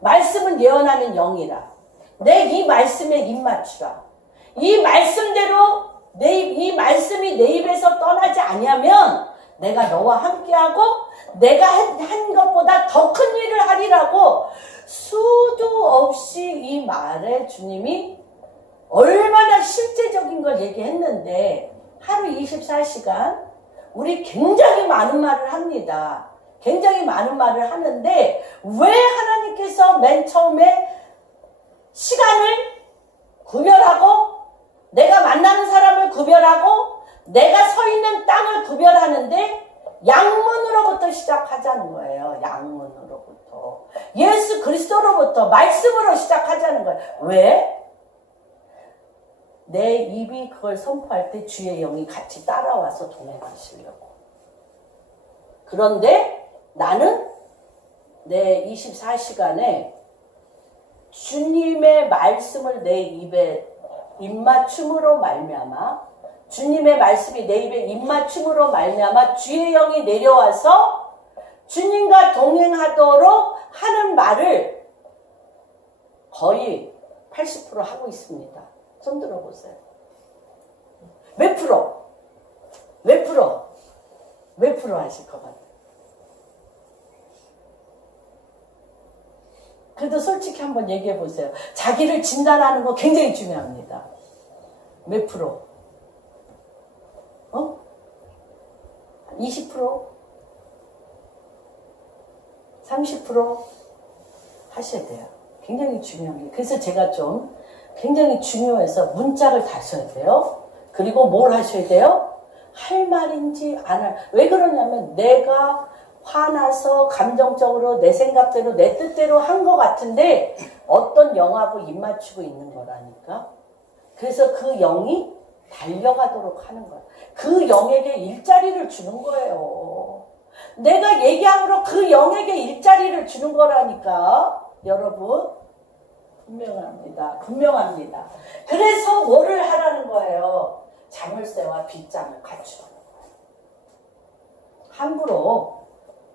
말씀은 예언하는 영이라. 내 이 말씀에 입 맞추라. 이 말씀대로 이 말씀이 내 입에서 떠나지 아니하면 내가 너와 함께하고 내가 한 것보다 더 큰 일을 하리라고 수도 없이 이 말에 주님이 얼마나 실제적인 걸 얘기했는데 하루 24시간 우리 굉장히 많은 말을 합니다. 굉장히 많은 말을 하는데 왜 하나님께서 맨 처음에 시간을 구별하고 내가 만나는 사람을 구별하고 내가 서 있는 땅을 구별하는데 양문으로부터 시작하자는 거예요. 양문으로부터. 예수 그리스도로부터 말씀으로 시작하자는 거예요. 왜? 내 입이 그걸 선포할 때 주의 영이 같이 따라와서 동행하시려고. 그런데 나는 내 24시간에 주님의 말씀을 내 입에 입맞춤으로 말미암아 주님의 말씀이 내 입에 입맞춤으로 말미암아 주의 영이 내려와서 주님과 동행하도록 하는 말을 거의 80% 하고 있습니다. 손 들어보세요. 몇 프로? 몇 프로 하실 것 같아요? 그래도 솔직히 한번 얘기해 보세요. 자기를 진단하는 거 굉장히 중요합니다. 몇 프로? 20%? 30% 하셔야 돼요. 굉장히 중요합니다. 그래서 제가 좀 굉장히 중요해서 문짝을 다셔야 돼요. 그리고 뭘 하셔야 돼요? 할 말인지 안 할. 왜 그러냐면 내가 화나서 감정적으로 내 생각대로 내 뜻대로 한 것 같은데 어떤 영하고 입 맞추고 있는 거라니까. 그래서 그 영이 달려가도록 하는 거야. 그 영에게 일자리를 주는 거예요. 내가 얘기함으로 그 영에게 일자리를 주는 거라니까. 여러분 분명합니다. 그래서 뭐를 하라는 거예요? 자물쇠와 빗장을 갖추라는 거예요. 함부로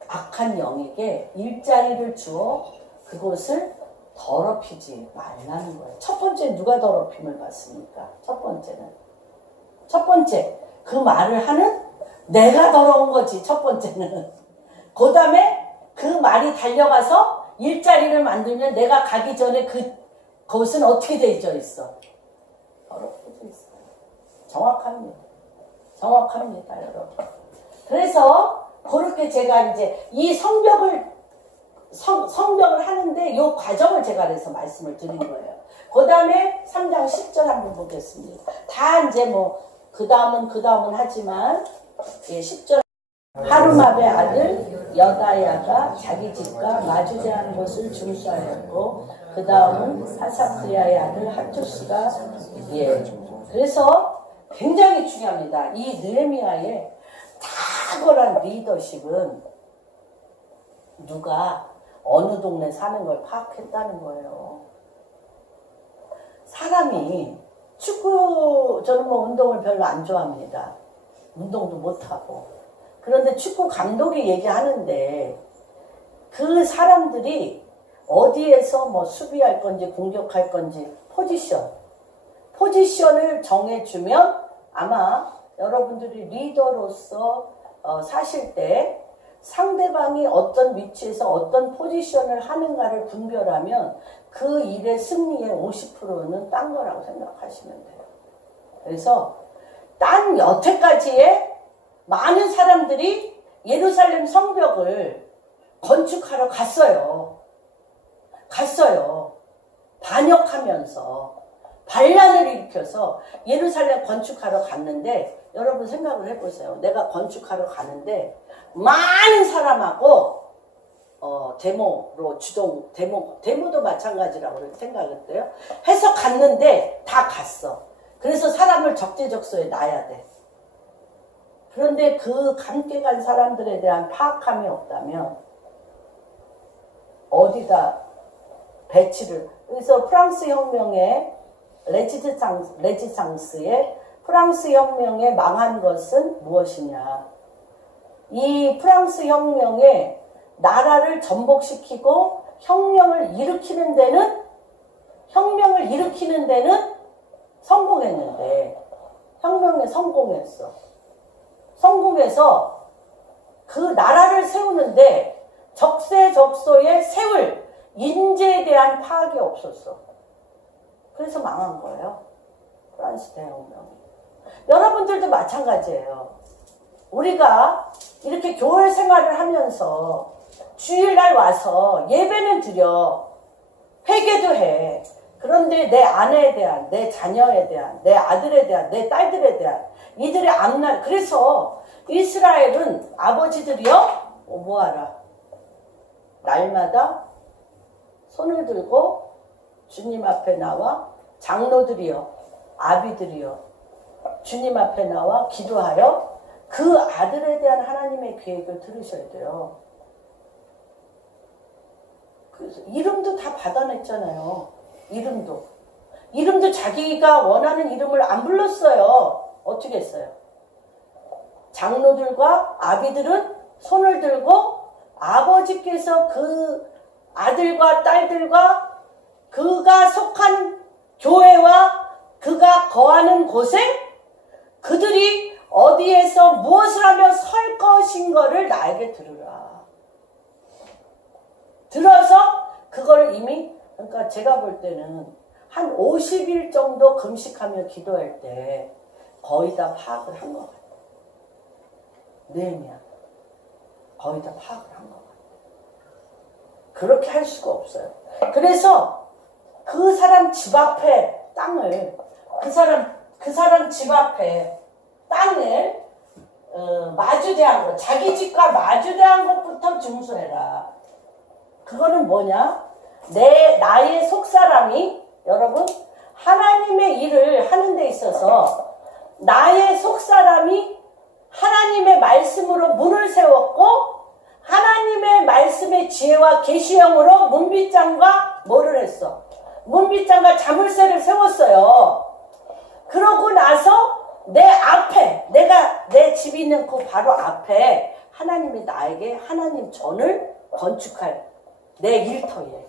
악한 영에게 일자리를 주어 그곳을 더럽히지 말라는 거예요. 첫 번째 누가 더럽힘을 받습니까? 첫 번째 그 말을 하는 내가 더러운 거지. 첫 번째는. 그 다음에 그 말이 달려가서 일자리를 만들면 내가 가기 전에 그곳은 어떻게 되어 있어? 더럽혀져 있어요. 정확합니다, 여러분. 그래서 그렇게 제가 이제 이 성벽을 하는데 이 과정을 제가 그래서 말씀을 드린 거예요. 그 다음에 3장 10절 한번 보겠습니다. 다 이제 뭐 그 다음은 하지만 10절 하루마베 아들 여다야가 자기 집과 마주대한 곳을 중수하였고 그 다음은 사사프리아의 아들 핫투스가 그래서 굉장히 중요합니다. 이 느헤미야의 탁월한 리더십은 누가 어느 동네 사는 걸 파악했다는 거예요. 사람이 저는 뭐 운동을 별로 안 좋아합니다. 운동도 못하고. 그런데 축구 감독이 얘기하는데 그 사람들이 어디에서 뭐 수비할 건지 공격할 건지 포지션을 정해주면 아마 여러분들이 리더로서 사실 때 상대방이 어떤 위치에서 어떤 포지션을 하는가를 분별하면 그 일의 승리의 50%는 딴 거라고 생각하시면 돼요. 그래서 여태까지의 많은 사람들이 예루살렘 성벽을 건축하러 갔어요. 반역하면서 반란을 일으켜서 예루살렘 건축하러 갔는데 여러분 생각을 해보세요. 내가 건축하러 가는데 많은 사람하고 데모도 마찬가지라고 생각했대요. 해서 갔는데 다 갔어. 그래서 사람을 적재적소에 놔야 돼. 그런데 그 함께 간 사람들에 대한 파악함이 없다면 어디다 배치를. 그래서 프랑스 혁명의 레지상스의 프랑스 혁명에 망한 것은 무엇이냐. 이 프랑스 혁명에 나라를 전복시키고 혁명을 일으키는 데는 성공했는데 혁명에 성공해서 그 나라를 세우는데 적재적소에 세울 인재에 대한 파악이 없었어. 그래서 망한 거예요. 프랑스 대혁명이. 여러분들도 마찬가지예요. 우리가 이렇게 교회 생활을 하면서 주일날 와서 예배는 드려. 회개도 해. 그런데 내 아내에 대한, 내 자녀에 대한, 내 아들에 대한, 내 딸들에 대한 이들의 앞날. 그래서 이스라엘은 아버지들이요 뭐하라. 날마다 손을 들고 주님 앞에 나와 장로들이요 아비들이요 주님 앞에 나와 기도하여 그 아들에 대한 하나님의 계획을 들으셔야 돼요. 그래서 이름도 다 받아냈잖아요. 이름도 자기가 원하는 이름을 안 불렀어요. 어떻게 했어요? 장로들과 아비들은 손을 들고 아버지께서 그 아들과 딸들과 그가 속한 교회와 그가 거하는 곳에 그들이 어디에서 무엇을 하며 설 것인 거를 나에게 들으라. 들어서 그걸 이미, 그러니까 제가 볼 때는 한 50일 정도 금식하며 기도할 때 거의 다 파악을 한 것 같아요. 느헤미야 거의 다 파악을 한 것 같아요. 그렇게 할 수가 없어요. 그래서 그 사람 집 앞에 땅을 그 사람 집 앞에 땅을 마주대한 것, 자기 집과 마주대한 것부터 증수해라. 그거는 뭐냐? 나의 속사람이, 여러분, 하나님의 일을 하는 데 있어서 나의 속사람이 하나님의 말씀으로 문을 세웠고 하나님의 말씀의 지혜와 계시형으로 문빗장과 뭐를 했어? 문빗장과 자물쇠를 세웠어요. 그러고 나서 내 앞에, 내가 내 집이 있는 그 바로 앞에 하나님이 나에게 하나님 전을 건축할 내 일터에,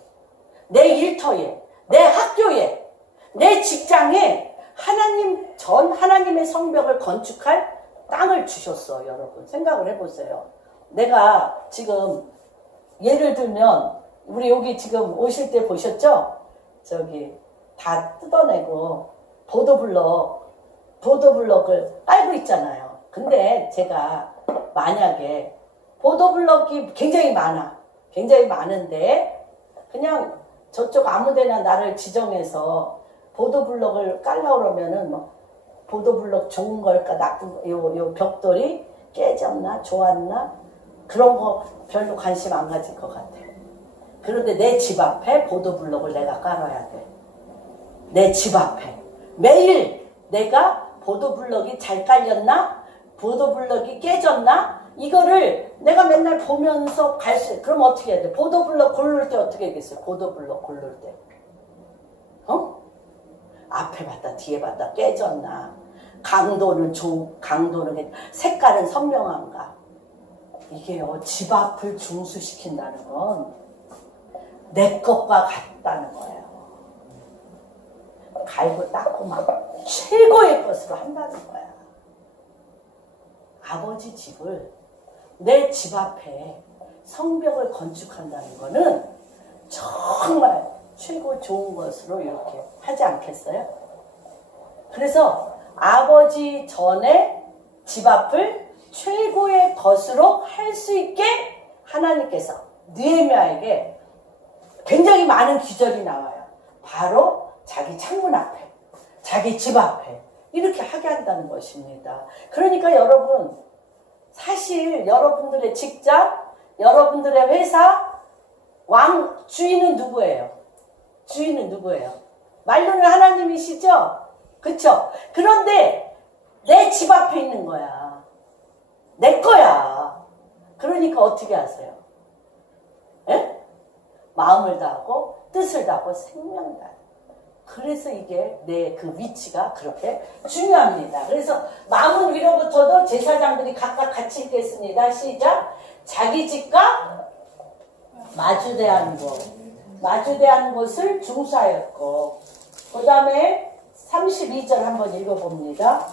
내 학교에, 내 직장에 하나님의 성벽을 건축할 땅을 주셨어. 여러분 생각을 해보세요. 내가 지금 예를 들면 우리 여기 지금 오실 때 보셨죠? 저기 다 뜯어내고 보도블럭을 깔고 있잖아요. 근데 제가 만약에 보도블럭이 굉장히 많은데 그냥 저쪽 아무데나 나를 지정해서 보도블럭을 깔라고 그러면은 뭐 보도블럭 좋은 걸까 나쁜 거, 요 벽돌이 깨졌나 좋았나 그런 거 별로 관심 안 가질 것 같아. 그런데 내 집 앞에 보도블럭을 내가 깔아야 돼. 내 집 앞에 매일 내가 보도블럭이 잘 깔렸나 보도블럭이 깨졌나 이거를 내가 맨날 보면서 그럼 어떻게 해야 돼? 보도블럭 고를 때 어떻게 하겠어요? 보도블럭 고를 때 앞에 봤다 뒤에 봤다 깨졌나, 강도는 강도는 색깔은 선명한가. 이게요, 집 앞을 중수시킨다는 건 내 것과 같다는 거예요. 갈고 닦고 막 최고의 것으로 한다는 거야. 아버지 집을, 내 집 앞에 성벽을 건축한다는 거는 정말 최고 좋은 것으로 이렇게 하지 않겠어요? 그래서 아버지 전에 집 앞을 최고의 것으로 할 수 있게 하나님께서 느헤미야에게 굉장히 많은 기절이 나와요. 바로 자기 창문 앞에, 자기 집 앞에 이렇게 하게 한다는 것입니다. 그러니까 여러분, 사실 여러분들의 직장, 여러분들의 회사 주인은 누구예요? 주인은 누구예요? 말로는 하나님이시죠? 그쵸? 그런데 내 집 앞에 있는 거야. 내 거야. 그러니까 어떻게 하세요? 에? 마음을 다하고 뜻을 다하고 생명을 다하고. 그래서 이게 내 그 위치가 그렇게 중요합니다. 그래서 마문 위로부터도 제사장들이 각각 같이 읽겠습니다. 시작. 자기 집과 마주대한 곳을 중수하였고, 그 다음에 32절 한번 읽어봅니다.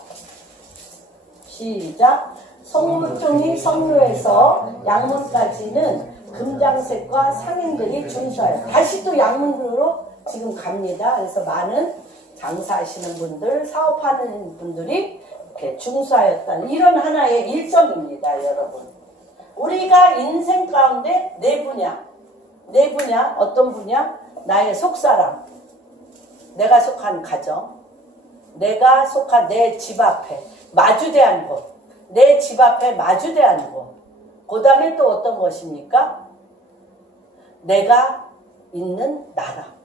시작. 성문중이 성루에서 양문까지는 금장색과 상인들이 중수하여. 다시 또 양문으로 지금 갑니다. 그래서 많은 장사하시는 분들, 사업하는 분들이 이렇게 중수하였다는 이런 하나의 일정입니다, 여러분. 우리가 인생 가운데 네 분야, 어떤 분야? 나의 속사람, 내가 속한 가정, 내가 속한 내 집 앞에 마주대한 곳, 내 집 앞에 마주대한 곳. 그 다음에 또 어떤 것입니까? 내가 있는 나라.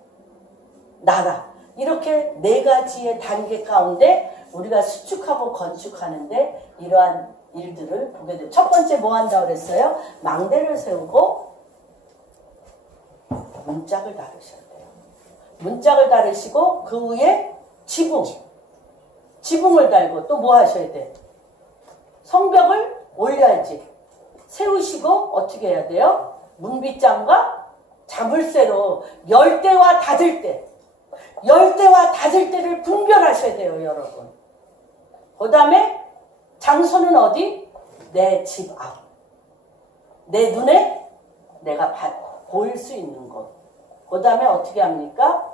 이렇게 네 가지의 단계 가운데 우리가 수축하고 건축하는데 이러한 일들을 보게 돼요. 첫 번째 뭐 한다고 그랬어요? 망대를 세우고 문짝을 다루셔야 돼요. 문짝을 다루시고 그 위에 지붕을 달고 또 뭐 하셔야 돼? 성벽을 올려야지. 세우시고 어떻게 해야 돼요? 문빗장과 자물쇠로 열대와 닫을 때를 분별하셔야 돼요, 여러분. 그 다음에 장소는 어디? 내 집 앞. 내 눈에 내가 보일 수 있는 곳. 그 다음에 어떻게 합니까?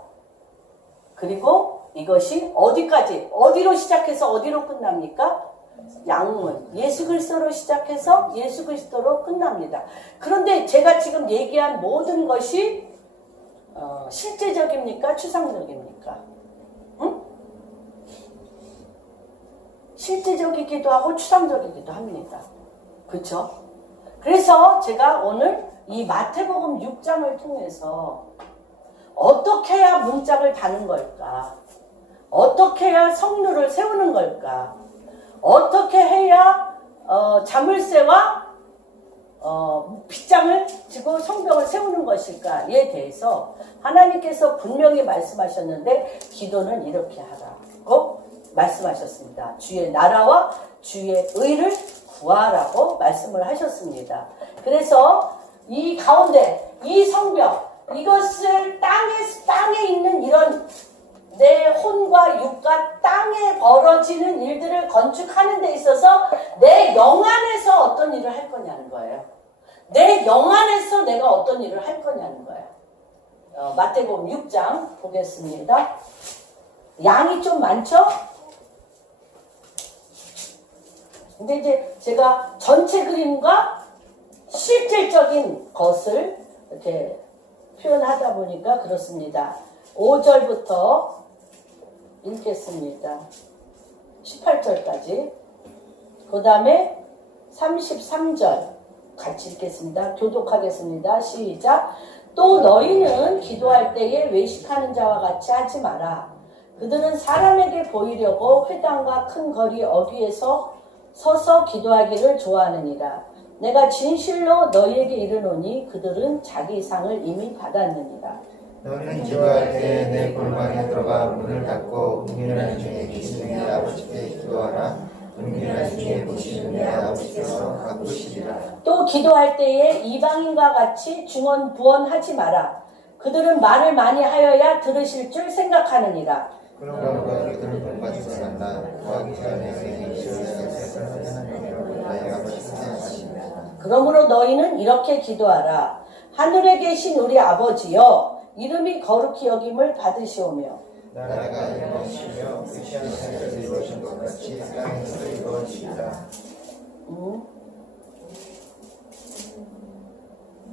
그리고 이것이 어디까지, 어디로 시작해서 어디로 끝납니까? 양문, 예수 그리스도로 시작해서 예수 그리스도로 끝납니다. 그런데 제가 지금 얘기한 모든 것이 실제적입니까? 추상적입니까? 응? 실제적이기도 하고 추상적이기도 합니다. 그렇죠? 그래서 제가 오늘 이 마태복음 6장을 통해서 어떻게 해야 문짝을 다는 걸까? 어떻게 해야 성루를 세우는 걸까? 어떻게 해야 자물쇠와 빗장을 쥐고 성벽을 세우는 것일까에 대해서 하나님께서 분명히 말씀하셨는데, 기도는 이렇게 하라고 말씀하셨습니다. 주의 나라와 주의 의를 구하라고 말씀을 하셨습니다. 그래서 이 가운데 이 성벽, 이것을 땅에 있는 이런 내 혼과 육과 땅에 벌어지는 일들을 건축하는 데 있어서 내 영 안에서 어떤 일을 할 거냐는 거예요. 내 영 안에서 내가 어떤 일을 할 거냐는 거예요. 마태복음 6장 보겠습니다. 양이 좀 많죠? 근데 이제 제가 전체 그림과 실질적인 것을 이렇게 표현하다 보니까 그렇습니다. 5절부터 읽겠습니다. 18절까지. 그 다음에 33절 같이 읽겠습니다. 교독하겠습니다. 시작. 또 너희는 기도할 때에 외식하는 자와 같이 하지 마라. 그들은 사람에게 보이려고 회당과 큰 거리 어귀에서 서서 기도하기를 좋아하느니라. 내가 진실로 너희에게 이르노니 그들은 자기 상을 이미 받았느니라. 너는 기도할 때 내 골방에 들어가 문을 닫고 은밀한 중에 계시는 내 아버지께 기도하라. 은밀한 중에 보시는 내 아버지께서 갚으시리라. 또 기도할 때에 이방인과 같이 중언부언하지 마라. 그들은 말을 많이 하여야 들으실 줄 생각하느니라. 그러므로 그들을 본받지 말라. 구하기 전에 내게 이스라엘에서 하나님이라고 나의 아버지께서 하시니라. 그러므로 너희는 이렇게 기도하라. 하늘에 계신 우리 아버지여, 이름이 거룩히 여김을 받으시오며 나라가 이루어지며 뜻이 하늘에서 이루어진 것 같이 땅에서 이루어지리라.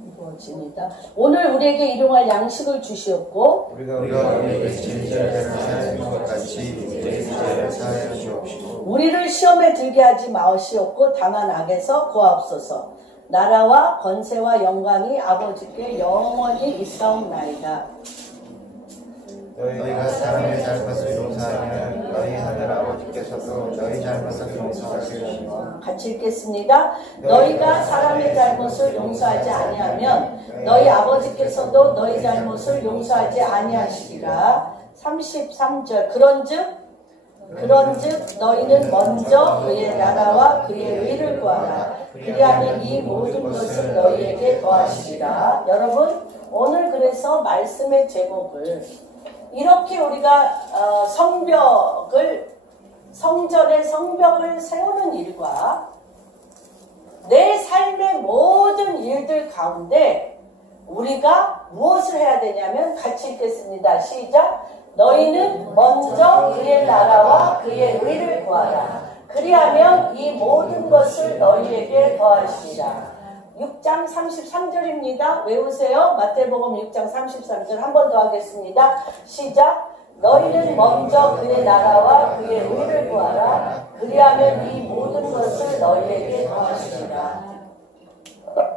이루어집니다. 오늘 우리에게 일용할 양식을 주시옵고 우리가 우리에게 진리자를 사하는 것 같이 우리의 죄를 사하여 주옵시고 우리를 시험에 들게 하지 마시옵고 다만 악에서 구하옵소서. 나라와 권세와 영광이 아버지께 영원히 있사옵나이다. 너희가 사람의 잘못을 용서하면 너희 하늘 아버지께서도 너희 잘못을 용서하시리라. 같이 읽겠습니다. 너희가 사람의 잘못을 용서하지 아니하면 너희 아버지께서도 너희 잘못을 용서하지 아니하시리라. 33절 그런즉 너희는 먼저 그의 나라와 그의 의를 구하라. 그리하면 이 모든 것을 너희에게 더하시리라. 여러분, 오늘 그래서 말씀의 제목을 이렇게 우리가 성전의 성벽을 세우는 일과 내 삶의 모든 일들 가운데 우리가 무엇을 해야 되냐면 같이 읽겠습니다. 시작. 너희는 먼저 그의 나라와 그의 의를 구하라. 그리하면 이 모든 것을 너희에게 더하시리라. 6장 33절입니다. 외우세요. 마태복음 6장 33절 한 번 더 하겠습니다. 시작. 너희는 먼저 그의 나라와 그의 의를 구하라. 그리하면 이 모든 것을 너희에게 더하시리라.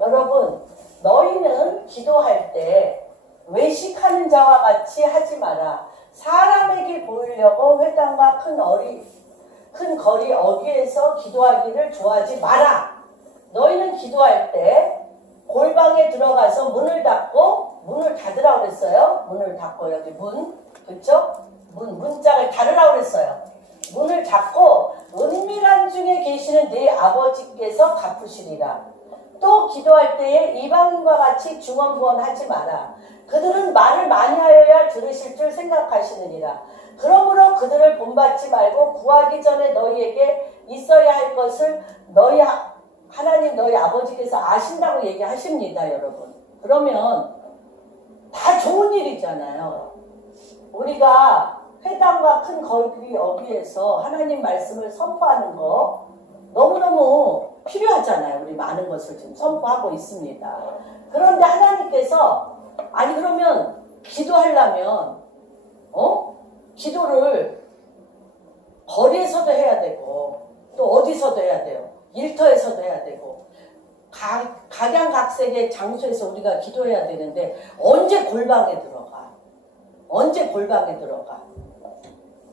여러분, 너희는 기도할 때 외식하는 자와 같이 하지 마라. 사람에게 보이려고 회당과 큰 거리 어귀에서 기도하기를 좋아하지 마라. 너희는 기도할 때 골방에 들어가서 문을 닫으라고 그랬어요. 문을 닫고 여기 그쵸? 문짝을 닫으라고 그랬어요. 문을 닫고 은밀한 중에 계시는 네 아버지께서 갚으시리라. 또 기도할 때에 이방인과 같이 중언부언하지 마라. 그들은 말을 많이 하여야 들으실 줄 생각하시느니라. 그러므로 그들을 본받지 말고 구하기 전에 너희에게 있어야 할 것을 하나님 너희 아버지께서 아신다고 얘기하십니다, 여러분. 그러면 다 좋은 일이잖아요. 우리가 회당과 큰 거리 어귀에서 하나님 말씀을 선포하는 거 너무너무 필요하잖아요. 우리 많은 것을 지금 선포하고 있습니다. 그런데 하나님께서 그러면 기도하려면 기도를 거리에서도 해야 되고 또 어디서도 해야 돼요. 일터에서도 해야 되고 각양각색의 장소에서 우리가 기도해야 되는데 언제 골방에 들어가?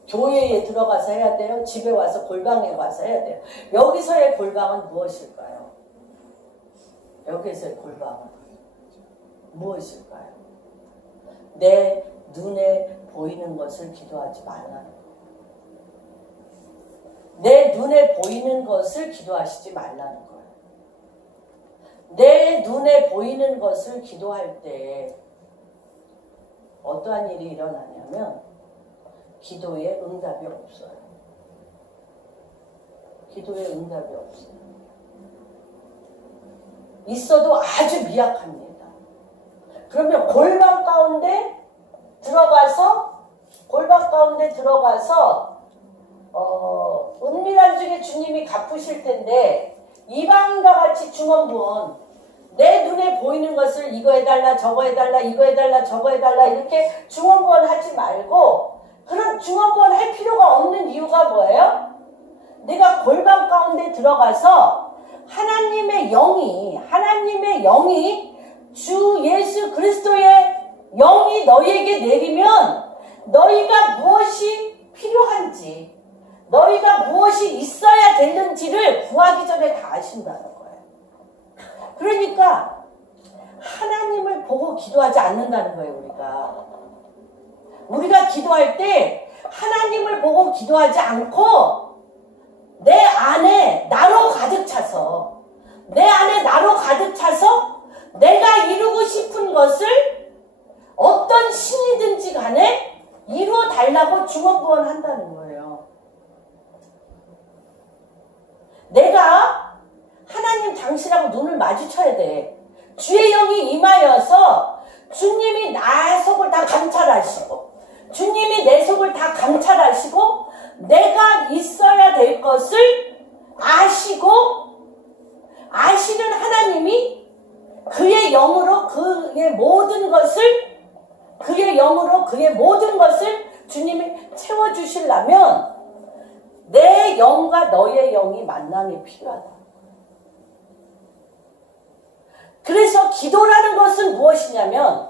교회에 들어가서 해야 돼요? 집에 와서 골방에 와서 해야 돼요? 여기서의 골방은 무엇일까요? 여기서의 골방은 무엇일까요? 내 눈에 보이는 것을 기도하지 말라는 거예요. 내 눈에 보이는 것을 기도하시지 말라는 거예요. 내 눈에 보이는 것을 기도할 때 어떠한 일이 일어나냐면 기도에 응답이 없어요. 기도에 응답이 없어요. 있어도 아주 미약합니다. 그러면 골방 가운데 들어가서 은밀한 중에 주님이 갚으실 텐데 이방인과 같이 중언부언 내 눈에 보이는 것을 이거 해달라 저거 해달라 이거 해달라 저거 해달라 이렇게 중언부언 하지 말고 그런 중언부언 할 필요가 없는 이유가 뭐예요? 내가 골방 가운데 들어가서 하나님의 영이 주 예수 그리스도의 영이 너희에게 내리면 너희가 무엇이 필요한지 너희가 무엇이 있어야 되는지를 구하기 전에 다 아신다는 거예요. 그러니까 하나님을 보고 기도하지 않는다는 거예요, 우리가 기도할 때 하나님을 보고 기도하지 않고 내 안에 나로 가득 차서 내가 이루고 싶은 것을 어떤 신이든지 간에 이루어 달라고 중언부언한다는 거예요. 내가 하나님 당신하고 눈을 마주쳐야 돼. 주의 영이 임하여서 주님이 나의 속을 다 감찰하시고 주님이 내 속을 다 감찰하시고 내가 있어야 될 것을 아시고 아시는 하나님이 그의 영으로 그의 모든 것을 주님이 채워주시려면 내 영과 너의 영이 만남이 필요하다. 그래서 기도라는 것은 무엇이냐면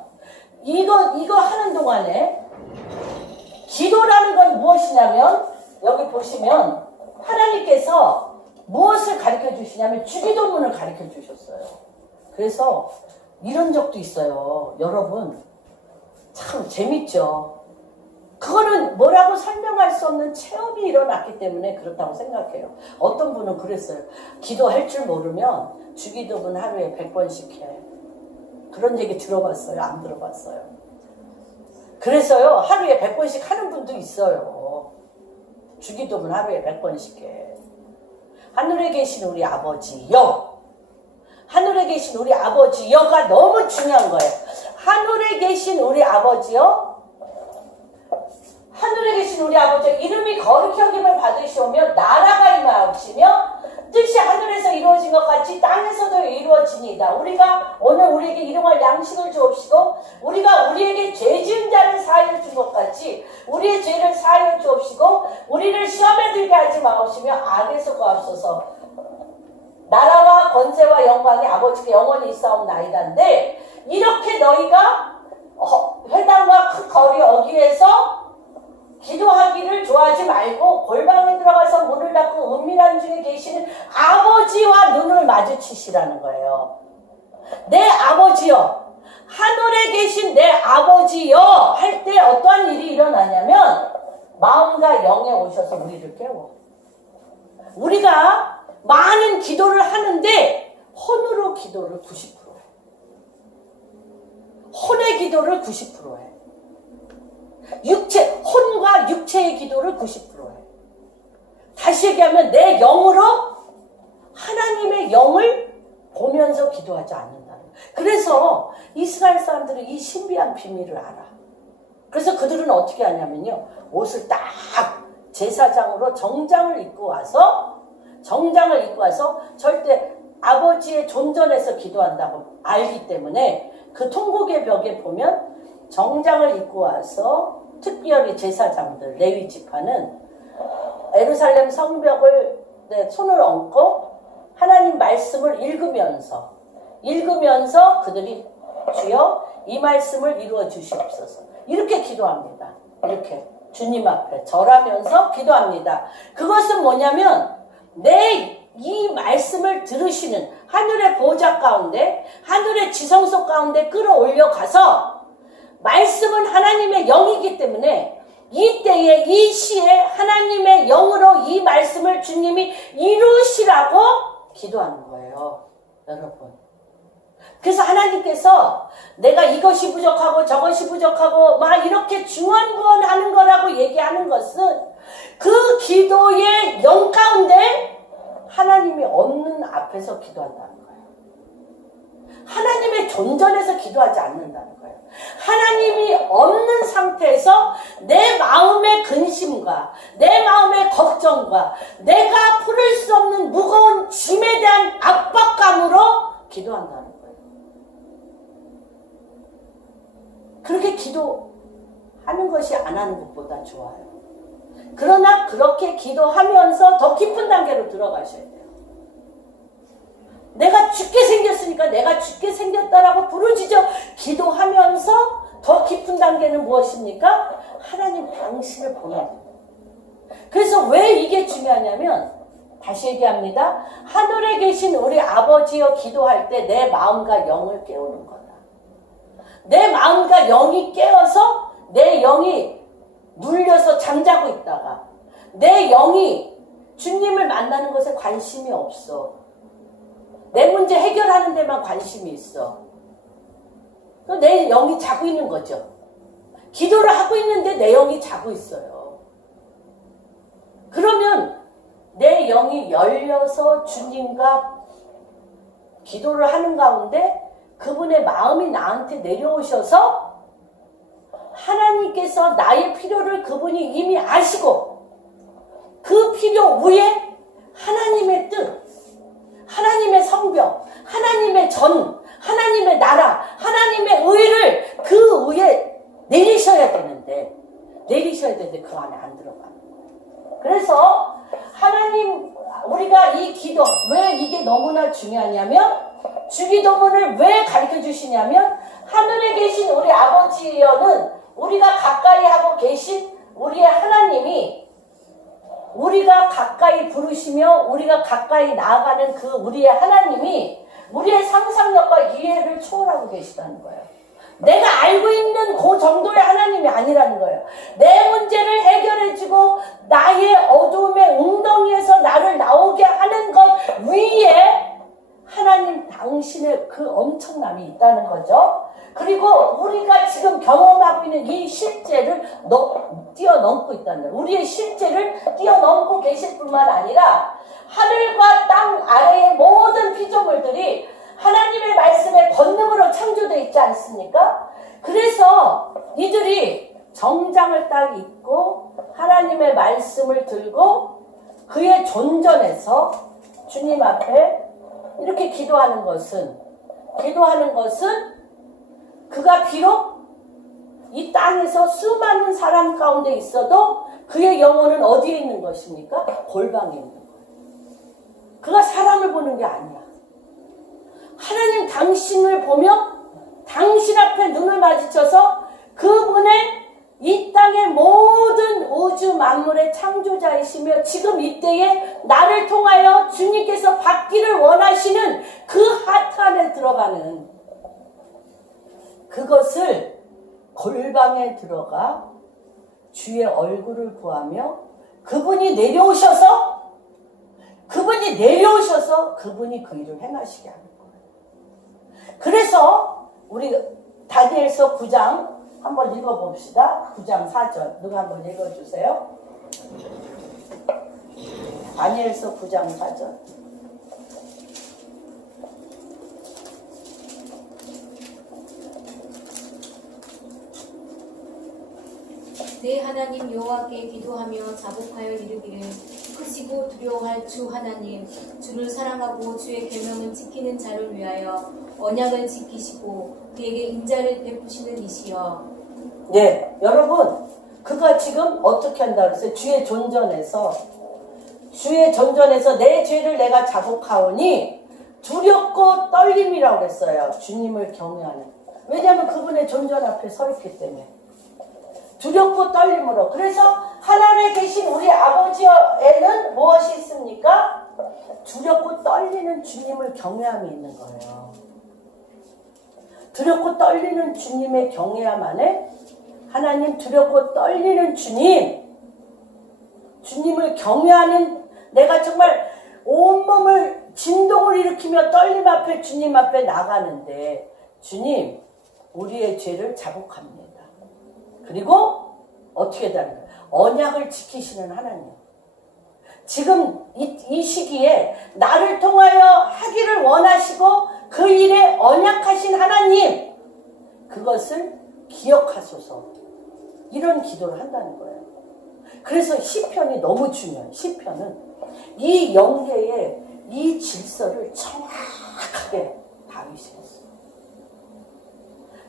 이거 하는 동안에 기도라는 건 무엇이냐면 여기 보시면 하나님께서 무엇을 가르쳐 주시냐면 주기도문을 가르쳐 주셨어요. 그래서 이런 적도 있어요. 여러분 참 재밌죠. 그거는 뭐라고 설명할 수 없는 체험이 일어났기 때문에 그렇다고 생각해요. 어떤 분은 그랬어요. 기도할 줄 모르면 주기도문 하루에 100번씩 해. 그런 얘기 들어봤어요? 안 들어봤어요? 그래서요 하루에 100번씩 하는 분도 있어요. 주기도문 하루에 100번씩 해. 하늘에 계신 우리 아버지여, 하늘에 계신 우리 아버지여가 너무 중요한 거예요. 하늘에 계신 우리 아버지여, 하늘에 계신 우리 아버지여, 이름이 거룩히 여김을 받으시오며 나라가 임하옵시며 뜻이 하늘에서 이루어진 것 같이 땅에서도 이루어지니이다. 우리가 오늘 우리에게 일용할 양식을 주옵시고 우리가 우리에게 죄 지은 자를 사하여 준 것 같이 우리의 죄를 사하여 주옵시고 우리를 시험에 들게 하지 마옵시며 악에서 구하옵소서. 나라와 권세와 영광이 아버지께 영원히 있사옵나이다인데 이렇게 너희가 회당과 큰 거리 어귀에서 기도하기를 좋아하지 말고 골방에 들어가서 문을 닫고 은밀한 중에 계시는 아버지와 눈을 마주치시라는 거예요. 내 아버지여, 하늘에 계신 내 아버지여 할 때 어떠한 일이 일어나냐면 마음과 영에 오셔서 우리를 깨워. 우리가 많은 기도를 하는데 혼으로 기도를 90% 해. 혼의 기도를 90% 해. 혼과 육체의 기도를 90% 해. 다시 얘기하면 내 영으로 하나님의 영을 보면서 기도하지 않는다는 거예요. 그래서 이스라엘 사람들은 이 신비한 비밀을 알아. 그래서 그들은 어떻게 하냐면요. 옷을 딱 제사장으로 정장을 입고 와서 절대 아버지의 존전에서 기도한다고 알기 때문에 그 통곡의 벽에 보면 정장을 입고 와서 특별히 제사장들 레위 지파는 예루살렘 성벽을 손을 얹고 하나님 말씀을 읽으면서 그들이 주여 이 말씀을 이루어 주시옵소서 이렇게 기도합니다. 이렇게 주님 앞에 절하면서 기도합니다. 그것은 뭐냐면 내 이 말씀을 들으시는 하늘의 보좌 가운데 하늘의 지성소 가운데 끌어올려 가서 말씀은 하나님의 영이기 때문에 이때에 이 시에 하나님의 영으로 이 말씀을 주님이 이루시라고 기도하는 거예요. 여러분. 그래서 하나님께서 내가 이것이 부족하고 저것이 부족하고 막 이렇게 중언부언하는 거라고 얘기하는 것은 그 기도의 영 가운데 하나님이 없는 앞에서 기도한다는 거예요. 하나님의 존전에서 기도하지 않는다는 거예요. 하나님이 없는 상태에서 내 마음의 근심과 내 마음의 걱정과 내가 풀을 수 없는 무거운 짐에 대한 압박감으로 기도한다는 거예요. 그렇게 기도하는 것이 안 하는 것보다 좋아요. 그러나 그렇게 기도하면서 더 깊은 단계로 들어가셔야 돼요. 내가 죽게 생겼으니까 내가 죽게 생겼다라고 부르짖어 기도하면서 더 깊은 단계는 무엇입니까? 하나님 당신을 보내야 돼요. 그래서 왜 이게 중요하냐면 다시 얘기합니다. 하늘에 계신 우리 아버지여 기도할 때 내 마음과 영을 깨우는 거다. 내 마음과 영이 깨어서 내 영이 눌려서 잠자고 있다가 내 영이 주님을 만나는 것에 관심이 없어. 내 문제 해결하는 데만 관심이 있어. 내 영이 자고 있는 거죠. 기도를 하고 있는데 내 영이 자고 있어요. 그러면 내 영이 열려서 주님과 기도를 하는 가운데 그분의 마음이 나한테 내려오셔서 하나님께서 나의 필요를 그분이 이미 아시고 그 필요 위에 하나님의 뜻, 하나님의 성벽, 하나님의 전, 하나님의 나라, 하나님의 의를 그 위에 내리셔야 되는데 그 안에 안 들어가는 거예요. 그래서 하나님, 우리가 이 기도, 왜 이게 너무나 중요하냐면 주기도문을 왜 가르쳐 주시냐면 하늘에 계신 우리 아버지여는 우리가 가까이 하고 계신 우리의 하나님이 우리가 가까이 부르시며 우리가 가까이 나아가는 그 우리의 하나님이 우리의 상상력과 이해를 초월하고 계시다는 거예요. 내가 알고 있는 그 정도의 하나님이 아니라는 거예요. 내 문제를 해결해주고 나의 어두움의 웅덩이에서 나를 나오게 하는 것 위에 하나님 당신의 그 엄청남이 있다는 거죠. 그리고 우리가 지금 경험하고 있는 이 실제를 뛰어넘고 있다는 거예요. 우리의 실제를 뛰어넘고 계실 뿐만 아니라 하늘과 땅 아래의 모든 피조물들이 하나님의 말씀의 권능으로 창조되어 있지 않습니까? 그래서 이들이 정장을 딱 입고 하나님의 말씀을 들고 그의 존전에서 주님 앞에 이렇게 기도하는 것은 그가 비록 이 땅에서 수많은 사람 가운데 있어도 그의 영혼은 어디에 있는 것입니까? 골방에 있는 거예요. 그가 사람을 보는 게 아니야. 하나님 당신을 보며 당신 앞에 눈을 마주쳐서 그분의 이 땅의 모든 우주 만물의 창조자이시며 지금 이때에 나를 통하여 주님께서 받기를 원하시는 그 하트 안에 들어가는 그것을 골방에 들어가 주의 얼굴을 구하며 그분이 내려오셔서 그분이 그 일을 행하시게 하는 거예요. 그래서 우리 다니엘서 9장 한번 읽어봅시다. 9장 4절 누가 한번 읽어주세요. 다니엘서 9장 4절. 내 하나님 여호와께 기도하며 자복하여 이르기를 크시고 두려워할 주 하나님 주를 사랑하고 주의 계명을 지키는 자를 위하여 언약을 지키시고 그에게 인자를 베푸시는 이시여. 네, 여러분 그가 지금 어떻게 한다 그랬어요? 주의 존전에서 내 죄를 내가 자복하오니 두렵고 떨림이라고 그랬어요. 주님을 경외하는. 왜냐하면 그분의 존전 앞에 서 있기 때문에 두렵고 떨림으로. 그래서 하늘에 계신 우리 아버지에는 무엇이 있습니까? 두렵고 떨리는 주님을 경외함이 있는 거예요. 두렵고 떨리는 주님의 경외함 안에 하나님 두렵고 떨리는 주님을 경외하는 내가 정말 온몸을 진동을 일으키며 떨림 앞에 주님 앞에 나가는데 주님 우리의 죄를 자복합니다. 그리고 어떻게 되는 거예요? 언약을 지키시는 하나님. 지금 이 시기에 나를 통하여 하기를 원하시고 그 일에 언약하신 하나님 그것을 기억하소서. 이런 기도를 한다는 거예요. 그래서 시편이 너무 중요해요. 시편은 이 영계의 이 질서를 정확하게 다루시 했어요.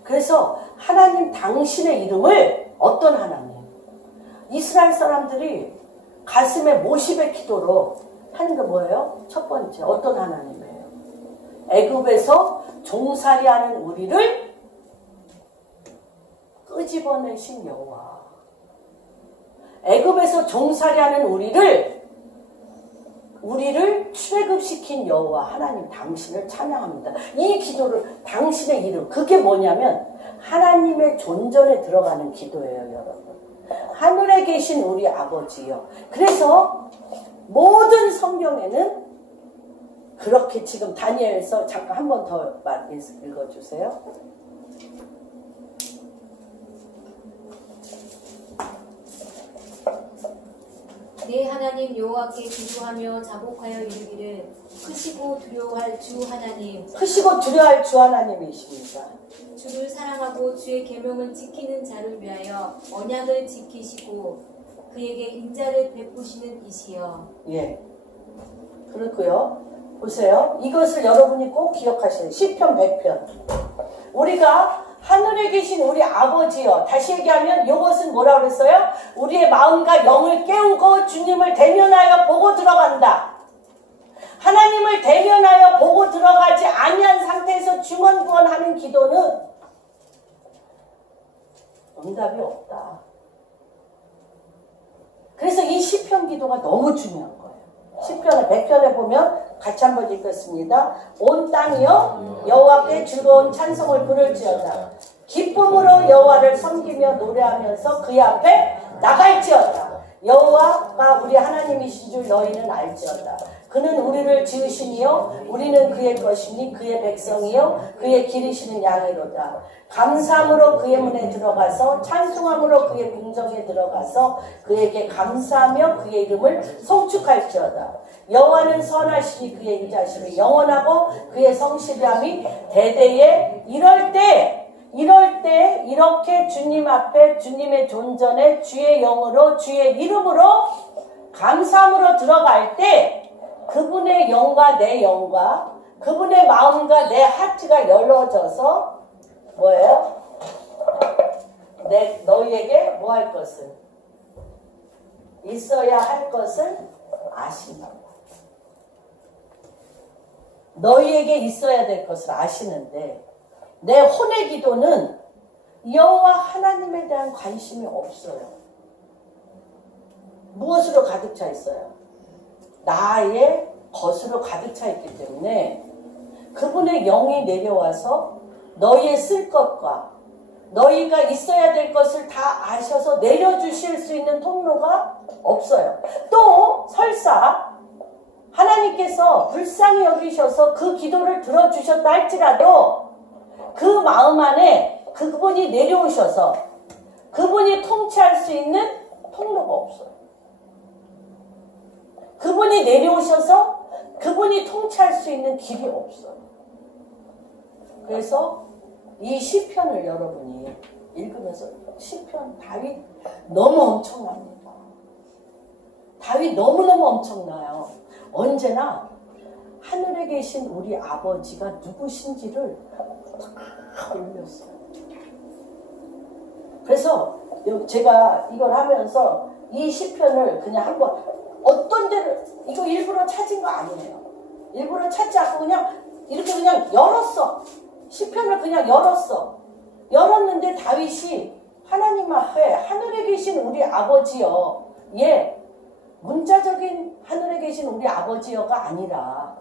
그래서 하나님 당신의 이름을 어떤 하나님? 이스라엘 사람들이 가슴에 모십의 기도로 하는 게 뭐예요? 첫 번째 어떤 하나님이에요? 애굽에서 종살이하는 우리를 끄집어내신 여호와. 애굽에서 종살이하는 우리를 우리를 출애굽시킨 여호와 하나님 당신을 찬양합니다. 이 기도를 당신의 이름 그게 뭐냐면 하나님의 존전에 들어가는 기도예요, 여러분. 하늘에 계신 우리 아버지요. 그래서 모든 성경에는 그렇게 지금 다니엘서 잠깐 한 번 더 읽어주세요. 내 하나님 여호와께 기도하며 자복하여 이르기를 크시고 두려워할 주 하나님 크시고 두려워할 주 하나님이십니다. 주를 사랑하고 주의 계명을 지키는 자를 위하여 언약을 지키시고 그에게 인자를 베푸시는 이시여. 예. 그렇고요. 보세요. 이것을 여러분이 꼭 기억하셔야 돼요. 시편 100편. 우리가 하늘에 계신 우리 아버지여. 다시 얘기하면 이것은 뭐라고 그랬어요? 우리의 마음과 영을 깨우고 주님을 대면하여 보고 들어간다. 하나님을 대면하여 보고 들어가지 아니한 상태에서 중언부언하는 기도는 응답이 없다. 그래서 이 시편 기도가 너무 중요한 거예요. 시편을 100편에 보면 같이 한번 읽겠습니다. 온 땅이여 여호와께 즐거운 찬송을 부를지어다. 기쁨으로 여호와를 섬기며 노래하면서 그의 앞에 나갈지어다. 여호와가 우리 하나님이신 줄 너희는 알지어다. 그는 우리를 지으시니요 우리는 그의 것이니 그의 백성이요 그의 기르시는 양이로다. 감사함으로 그의 문에 들어가서 찬송함으로 그의 궁정에 들어가서 그에게 감사하며 그의 이름을 송축할지어다. 여호와는 선하시니 그의 인자심이 영원하고 그의 성실함이 대대에 이럴 때 이렇게 주님 앞에 주님의 존전에 주의 영으로 주의 이름으로 감사함으로 들어갈 때 그분의 영과 내 영과 그분의 마음과 내 하트가 열어져서 뭐예요? 너희에게 뭐 할 것을 있어야 할 것을 아신다. 너희에게 있어야 될 것을 아시는데 내 혼의 기도는 여호와 하나님에 대한 관심이 없어요. 무엇으로 가득 차 있어요? 나의 것으로 가득 차 있기 때문에 그분의 영이 내려와서 너희의 쓸 것과 너희가 있어야 될 것을 다 아셔서 내려주실 수 있는 통로가 없어요. 또 설사 하나님께서 불쌍히 여기셔서 그 기도를 들어주셨다 할지라도 그 마음 안에 그분이 내려오셔서 그분이 통치할 수 있는 통로가 없어요. 그분이 내려오셔서 그분이 통치할 수 있는 길이 없어요. 그래서 이 시편을 여러분이 읽으면서 시편 다윗 너무 엄청납니다. 다윗 너무너무 엄청나요. 언제나 하늘에 계신 우리 아버지가 누구신지를 다 올렸어요. 그래서 제가 이걸 하면서 이 시편을 그냥 한번 어떤 데를 이거 일부러 찾은 거 아니에요. 일부러 찾지 않고 그냥 이렇게 그냥 열었어. 시편을 그냥 열었어. 열었는데 다윗이 하나님 앞에 하늘에 계신 우리 아버지여, 문자적인 하늘에 계신 우리 아버지여가 아니라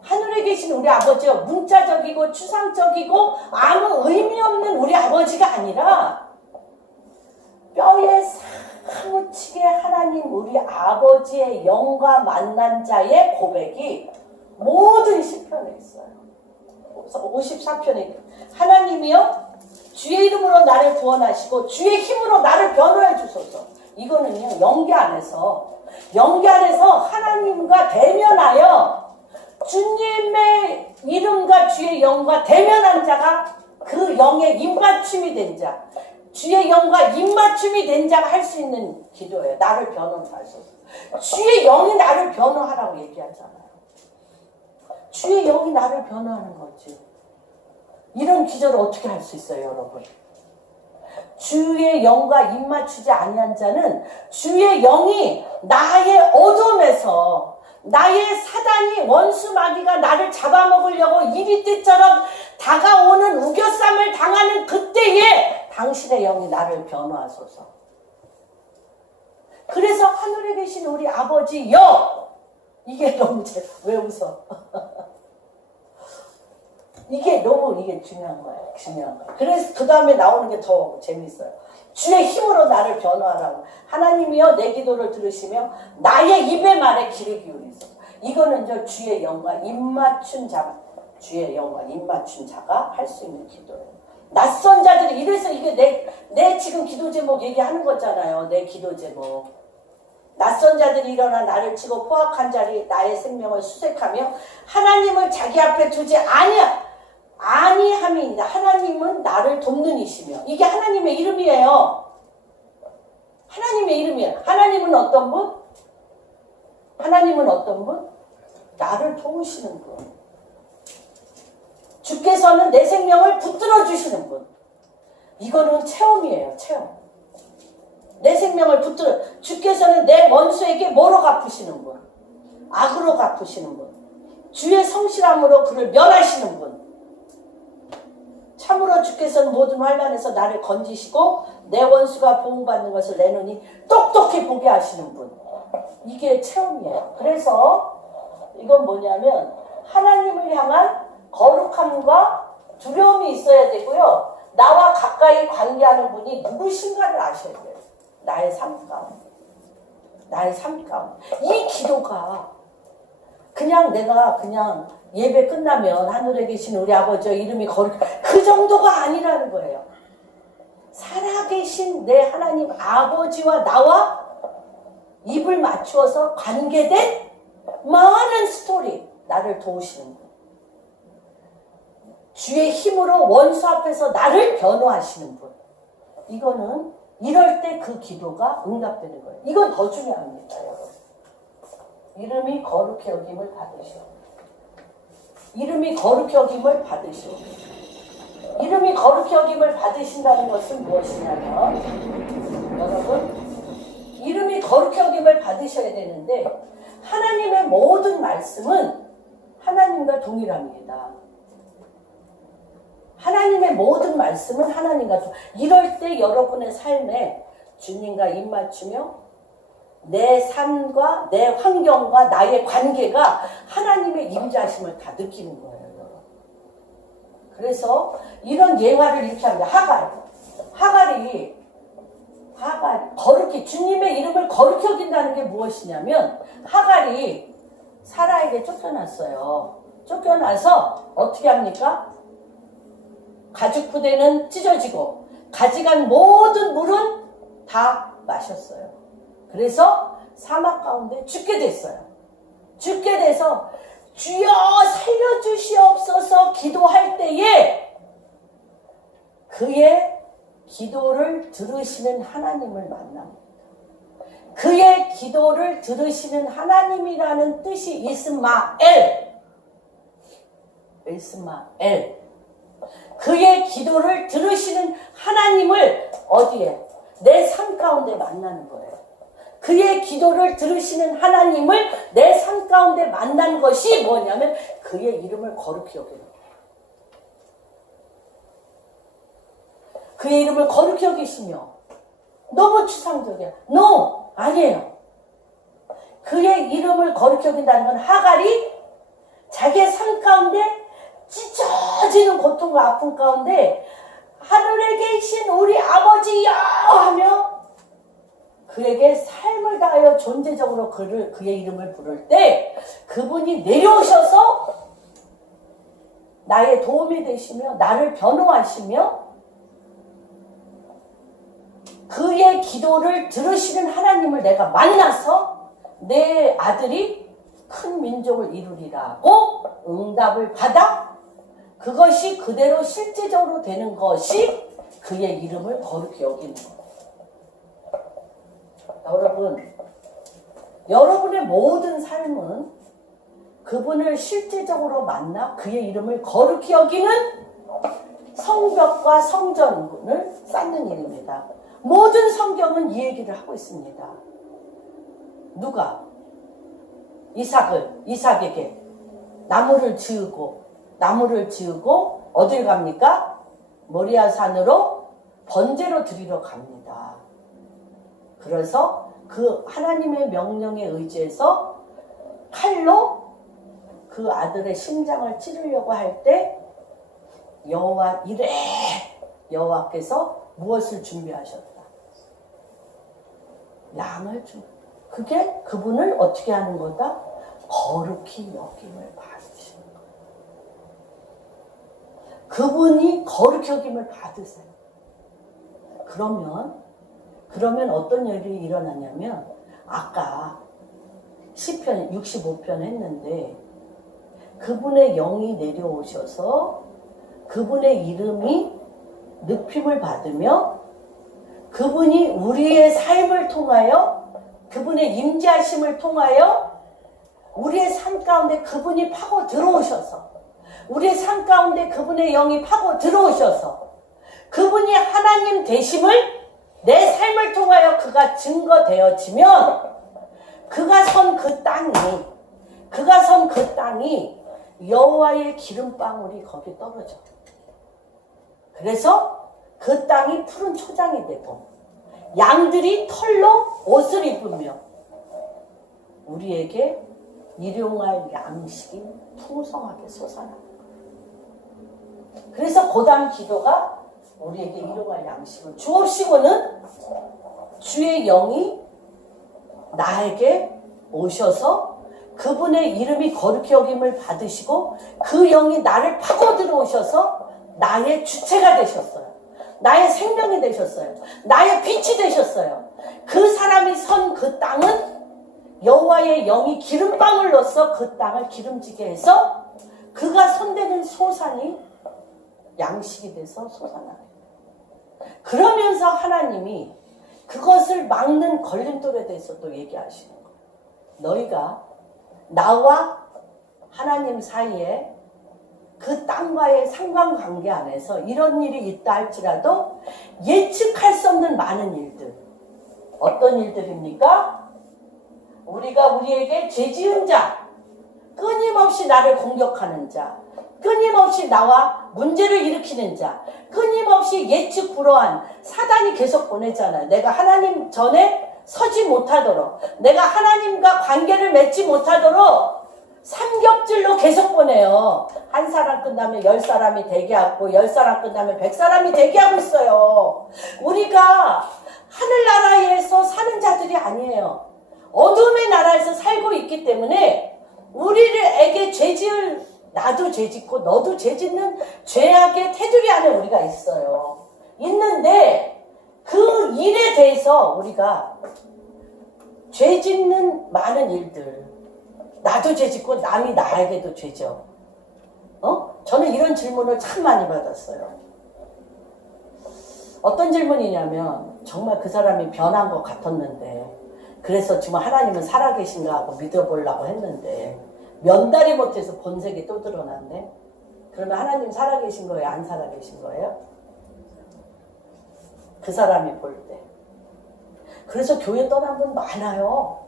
하늘에 계신 우리 아버지여, 문자적이고 추상적이고 아무 의미 없는 우리 아버지가 아니라 뼈에 사무치게 하나님 우리 아버지의 영과 만난 자의 고백이 모든 시편에 있어요. 54편에 하나님이여 주의 이름으로 나를 구원하시고 주의 힘으로 나를 변호해 주소서. 이거는요 영계 안에서 하나님과 대면하여 주님의 이름과 주의 영과 대면한 자가 그 영의 입맞춤이 된 자, 주의 영과 입맞춤이 된 자가 할 수 있는 기도예요. 나를 변호하소서. 주의 영이 나를 변호하라고 얘기하잖아요. 주의 영이 나를 변호하는 거지. 이런 기도를 어떻게 할 수 있어요, 여러분? 주의 영과 입맞추지 아니한 자는 주의 영이 나의 어둠에서 나의 사단이 원수 마귀가 나를 잡아먹으려고 이리떼처럼 다가오는 우겨쌈을 당하는 그때에 당신의 영이 나를 변호하소서. 그래서 하늘에 계신 우리 아버지여, 이게 너무 왜 웃어? 이게 너무 중요한 거예요. 중요한 거. 그래서 그 다음에 나오는 게 더 재밌어요. 주의 힘으로 나를 변화하라고. 하나님이여 내 기도를 들으시며 나의 입의 말에 귀를 기울이소서. 이거는 저 주의 영과 입맞춘 자가, 주의 영과 입맞춘 자가 할 수 있는 기도예요. 낯선 자들이, 이래서 이게 내 지금 기도 제목 얘기하는 거잖아요. 내 기도 제목. 낯선 자들이 일어나 나를 치고 포악한 자리 나의 생명을 수색하며 하나님을 자기 앞에 두지 아니함이니이다. 하나님은 나를 돕는 이시며. 이게 하나님의 이름이에요. 하나님의 이름이에요. 하나님은 어떤 분? 하나님은 어떤 분? 나를 도우시는 분. 주께서는 내 생명을 붙들어 주시는 분. 이거는 체험이에요. 체험. 내 생명을 붙들어. 주께서는 내 원수에게 뭐로 갚으시는 분? 악으로 갚으시는 분. 주의 성실함으로 그를 멸하시는 분. 참으로 주께서는 모든 환난에서 나를 건지시고 내 원수가 보응받는 것을 내 눈이 똑똑히 보게 하시는 분. 이게 체험이에요. 그래서 이건 뭐냐면 하나님을 향한 거룩함과 두려움이 있어야 되고요. 나와 가까이 관계하는 분이 누구신가를 아셔야 돼요. 나의 삶 가운데. 나의 삶 가운데. 이 기도가 내가 예배 끝나면 하늘에 계신 우리 아버지의 이름이 그 정도가 아니라는 거예요. 살아계신 내 하나님 아버지와 나와 입을 맞추어서 관계된 많은 스토리, 나를 도우시는 분. 주의 힘으로 원수 앞에서 나를 변호하시는 분. 이거는 이럴 때 그 기도가 응답되는 거예요. 이건 더 중요합니다, 여러분. 이름이 거룩히 여김을 받으시오. 이름이 거룩히 여김을 받으시오. 이름이 거룩히 여김을 받으신다는 것은 무엇이냐면, 여러분, 이름이 거룩히 여김을 받으셔야 되는데 하나님의 모든 말씀은 하나님과 동일합니다. 하나님의 모든 말씀은 하나님과 이럴 때 여러분의 삶에 주님과 입맞추며 내 삶과 내 환경과 나의 관계가 하나님의 임자심을 다 느끼는 거예요. 여러분. 그래서 이런 예화를 이렇게 합니다. 하갈이 거룩히 주님의 이름을 거룩히 여긴다는 게 무엇이냐면 하갈이 사라에게 쫓겨났어요. 쫓겨나서 어떻게 합니까? 가죽 부대는 찢어지고 가져간 모든 물은 다 마셨어요. 그래서 사막 가운데 죽게 됐어요. 죽게 돼서 주여 살려주시옵소서 기도할 때에 그의 기도를 들으시는 하나님을 만납니다. 그의 기도를 들으시는 하나님이라는 뜻이 이스마엘. 그의 기도를 들으시는 하나님을 어디에? 내 삶 가운데 만나는 거예요. 그의 기도를 들으시는 하나님을 내 삶 가운데 만난 것이 뭐냐면 그의 이름을 거룩히 여기는 거예요. 그의 이름을 거룩히 여기시며 너무 추상적이야. No! 아니에요. 그의 이름을 거룩히 여긴다는 건 하갈이 자기의 삶 가운데 찢어지는 고통과 아픔 가운데 하늘에 계신 우리 아버지여 하며 그에게 삶을 다하여 존재적으로 그의 이름을 부를 때 그분이 내려오셔서 나의 도움이 되시며 나를 변호하시며 그의 기도를 들으시는 하나님을 내가 만나서 내 아들이 큰 민족을 이루리라고 응답을 받아 그것이 그대로 실제적으로 되는 것이 그의 이름을 거룩히 여기는 거예요. 여러분의 모든 삶은 그분을 실제적으로 만나 그의 이름을 거룩히 여기는 성벽과 성전을 쌓는 일입니다. 모든 성경은 이 얘기를 하고 있습니다. 누가? 이삭에게 나무를 지으고 어딜 갑니까? 모리아 산으로 번제로 드리러 갑니다. 그래서 그 하나님의 명령에 의지해서 칼로 그 아들의 심장을 찌르려고 할 때 여호와 이래 여호와께서 무엇을 준비하셨다? 양을 준. 그게 그분을 어떻게 하는 거다? 거룩히 여김을 받으시는 거예요. 그분이 거룩히 여김을 받으세요. 그러면 어떤 일이 일어나냐면 아까 시편 65편 했는데 그분의 영이 내려오셔서 그분의 이름이 늪힘을 받으며 그분이 우리의 삶을 통하여 그분의 임재하심을 통하여 우리의 삶 가운데 그분이 파고 들어오셔서 우리의 삶 가운데 그분의 영이 파고 들어오셔서 그분이 하나님 되심을 내 삶을 통하여 그가 증거되어지면 그가 선 그 땅이 여호와의 기름방울이 거기 떨어져. 그래서 그 땅이 푸른 초장이 되고 양들이 털로 옷을 입으며 우리에게 일용할 양식이 풍성하게 솟아납니다. 그래서 고단 기도가 우리에게 일용할 양식을 주옵시고는 주의 영이 나에게 오셔서 그분의 이름이 거룩히 여김을 받으시고 그 영이 나를 파고 들어오셔서 나의 주체가 되셨어요. 나의 생명이 되셨어요. 나의 빛이 되셨어요. 그 사람이 선 그 땅은 여호와의 영이 기름방울로써 그 땅을 기름지게 해서 그가 선대는 소산이 양식이 돼서 솟아나요. 그러면서 하나님이 그것을 막는 걸림돌에 대해서 또 얘기하시는 거예요. 너희가 나와 하나님 사이에 그 땅과의 상관관계 안에서 이런 일이 있다 할지라도 예측할 수 없는 많은 일들. 어떤 일들입니까? 우리가 우리에게 죄 지은 자, 끊임없이 나를 공격하는 자, 끊임없이 나와 문제를 일으키는 자, 끊임없이 예측 불허한 사단이 계속 보내잖아요. 내가 하나님 전에 서지 못하도록, 내가 하나님과 관계를 맺지 못하도록 삼겹질로 계속 보내요. 한 사람 끝나면 10사람이 대기하고 10사람 끝나면 100사람이 대기하고 있어요. 우리가 하늘나라에서 사는 자들이 아니에요. 어둠의 나라에서 살고 있기 때문에 우리에게 죄지을 나도 죄짓고 너도 죄짓는 죄악의 테두리 안에 우리가 있어요. 있는데 그 일에 대해서 우리가 죄짓는 많은 일들, 나도 죄짓고 남이 나에게도 죄져. 저는 이런 질문을 참 많이 받았어요. 어떤 질문이냐면 정말 그 사람이 변한 것 같았는데 그래서 지금 하나님은 살아계신가 하고 믿어보려고 했는데 면달이 못해서 본색이 또 드러났네. 그러면 하나님 살아계신 거예요? 안 살아계신 거예요? 그 사람이 볼 때. 그래서 교회 떠난 분 많아요.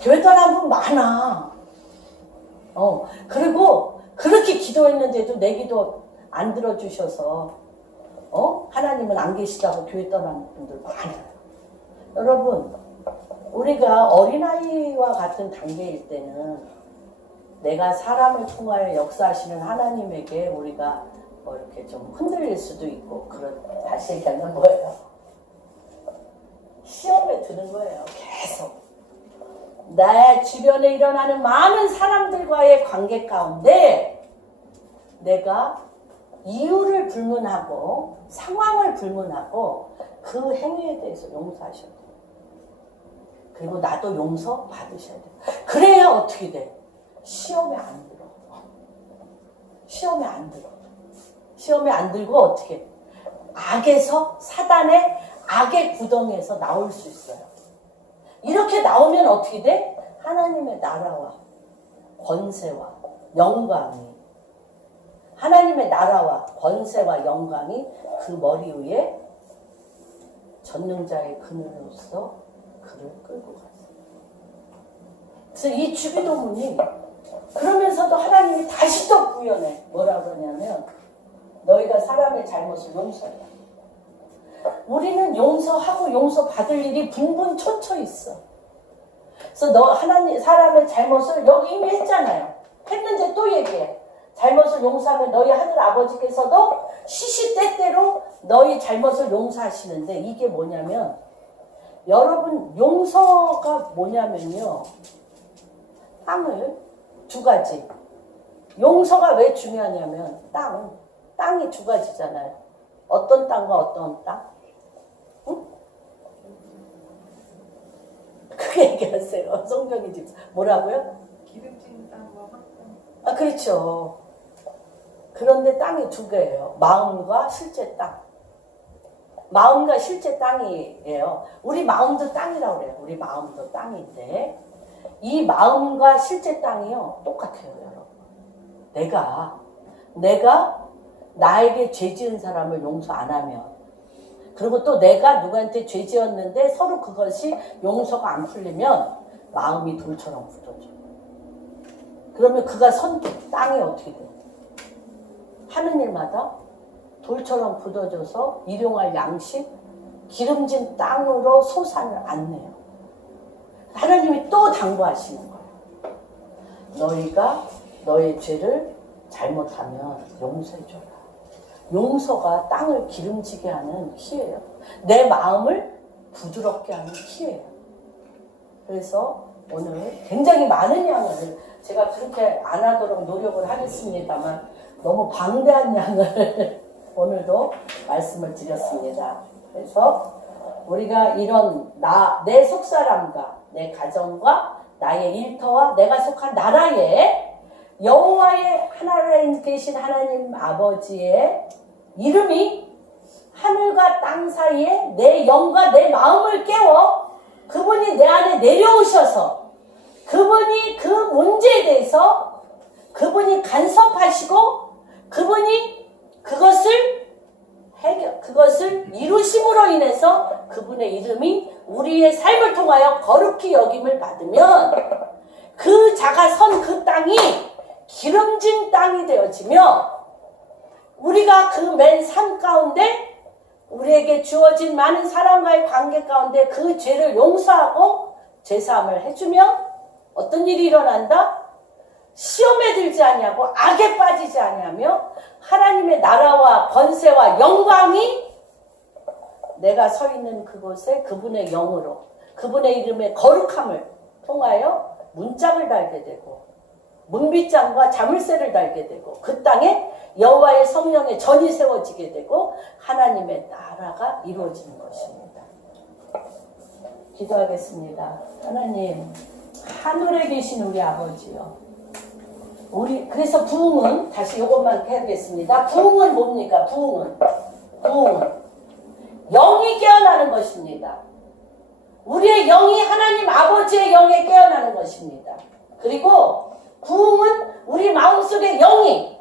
교회 떠난 분 많아. 그리고 그렇게 기도했는데도 내 기도 안 들어주셔서 하나님은 안 계시다고 교회 떠난 분들 많아요. 여러분, 우리가 어린아이와 같은 단계일 때는 내가 사람을 통하여 역사하시는 하나님에게 우리가 뭐 이렇게 좀 흔들릴 수도 있고, 다시 얘기하면 뭐예요? 시험에 드는 거예요. 계속. 내 주변에 일어나는 많은 사람들과의 관계 가운데 내가 이유를 불문하고 상황을 불문하고 그 행위에 대해서 용서하셔야 돼요. 그리고 나도 용서 받으셔야 돼요. 그래야 어떻게 돼? 시험에 안 들어. 시험에 안 들어. 시험에 안 들고 어떻게? 악에서, 사단의 악의 구덩이에서 나올 수 있어요. 이렇게 나오면 어떻게 돼? 하나님의 나라와 권세와 영광이, 하나님의 나라와 권세와 영광이 그 머리 위에 전능자의 그늘로서 그를 끌고 갔어요. 그래서 이 주기도문이 그러면서도 하나님이 다시 또 구현해. 뭐라 그러냐면 너희가 사람의 잘못을 용서해라. 우리는 용서하고 용서받을 일이 분분초초 있어. 그래서 너 하나님 사람의 잘못을 여기 이미 했잖아요. 했는데 또 얘기해. 잘못을 용서하면 너희 하늘 아버지께서도 시시때때로 너희 잘못을 용서하시는데 이게 뭐냐면 여러분 용서가 뭐냐면요. 땅을 두 가지. 용서가 왜 중요하냐면 땅이 두 가지잖아요. 어떤 땅과 어떤 땅? 응? 크게 얘기하세요. 성경이 지금 뭐라고요? 기름진 땅과 황땅. 아, 그렇죠. 그런데 땅이 두 개예요. 마음과 실제 땅. 마음과 실제 땅이에요. 우리 마음도 땅이라고 그래요. 우리 마음도 땅인데 이 마음과 실제 땅이요 똑같아요, 여러분. 내가 나에게 죄 지은 사람을 용서 안 하면 그리고 또 내가 누구한테 죄 지었는데 서로 그것이 용서가 안 풀리면 마음이 돌처럼 굳어져. 그러면 그가 선 땅이 어떻게 돼? 하는 일마다 돌처럼 굳어져서 일용할 양식, 기름진 땅으로 소산을 안 내요. 하나님이 또 당부하시는 거예요. 너희가 너의 죄를 잘못하면 용서해줘라. 용서가 땅을 기름지게 하는 키예요. 내 마음을 부드럽게 하는 키예요. 그래서 오늘 굉장히 많은 양을 제가 그렇게 안 하도록 노력을 하겠습니다만 너무 방대한 양을 오늘도 말씀을 드렸습니다. 그래서 우리가 이런 내 속사람과 내 가정과 나의 일터와 내가 속한 나라에 여호와의 하나님 되신 하나님 아버지의 이름이 하늘과 땅 사이에 내 영과 내 마음을 깨워 그분이 내 안에 내려오셔서 그분이 그 문제에 대해서 그분이 간섭하시고 그분이 그것을 이루심으로 인해서 그분의 이름이 우리의 삶을 통하여 거룩히 여김을 받으면 그 자가 선 그 땅이 기름진 땅이 되어지며 우리가 그 맨 산 가운데 우리에게 주어진 많은 사람과의 관계 가운데 그 죄를 용서하고 죄사함을 해주면 어떤 일이 일어난다? 시험에 들지 아니하고 악에 빠지지 아니하며 하나님의 나라와 권세와 영광이 내가 서 있는 그곳에 그분의 영으로 그분의 이름의 거룩함을 통하여 문짝을 달게 되고 문빗장과 자물쇠를 달게 되고 그 땅에 여호와의 성령의 전이 세워지게 되고 하나님의 나라가 이루어지는 것입니다. 기도하겠습니다. 하나님, 하늘에 계신 우리 아버지요. 그래서 부흥은 다시 이것만 해야겠습니다. 부흥은 뭡니까? 부흥은 영이 깨어나는 것입니다. 우리의 영이 하나님 아버지의 영에 깨어나는 것입니다. 그리고 부흥은 우리 마음속의 영이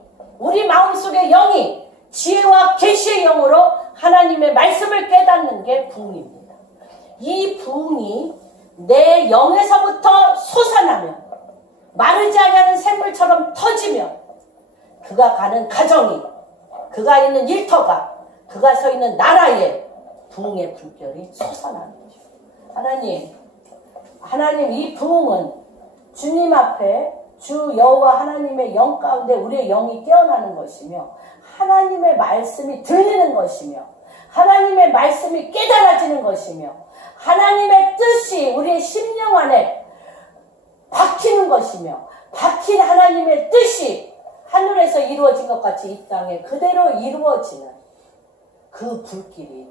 지혜와 계시의 영으로 하나님의 말씀을 깨닫는 게 부흥입니다. 이 부흥이 내 영에서부터 솟아나며 마르지 않는 샘물처럼 터지며 그가 가는 가정이 그가 있는 일터가 그가 서 있는 나라에 부흥의 불결이 솟아나는 거죠. 하나님 이 부흥은 주님 앞에 주 여호와 하나님의 영 가운데 우리의 영이 깨어나는 것이며 하나님의 말씀이 들리는 것이며 하나님의 말씀이 깨달아지는 것이며 하나님의 뜻이 우리의 심령 안에 박히는 것이며 박힌 하나님의 뜻이 하늘에서 이루어진 것 같이 이 땅에 그대로 이루어지는 그 불길이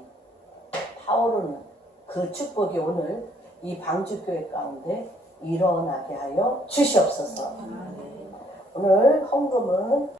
타오르는 그 축복이 오늘 이 방주교회 가운데 일어나게 하여 주시옵소서. 오늘 헌금은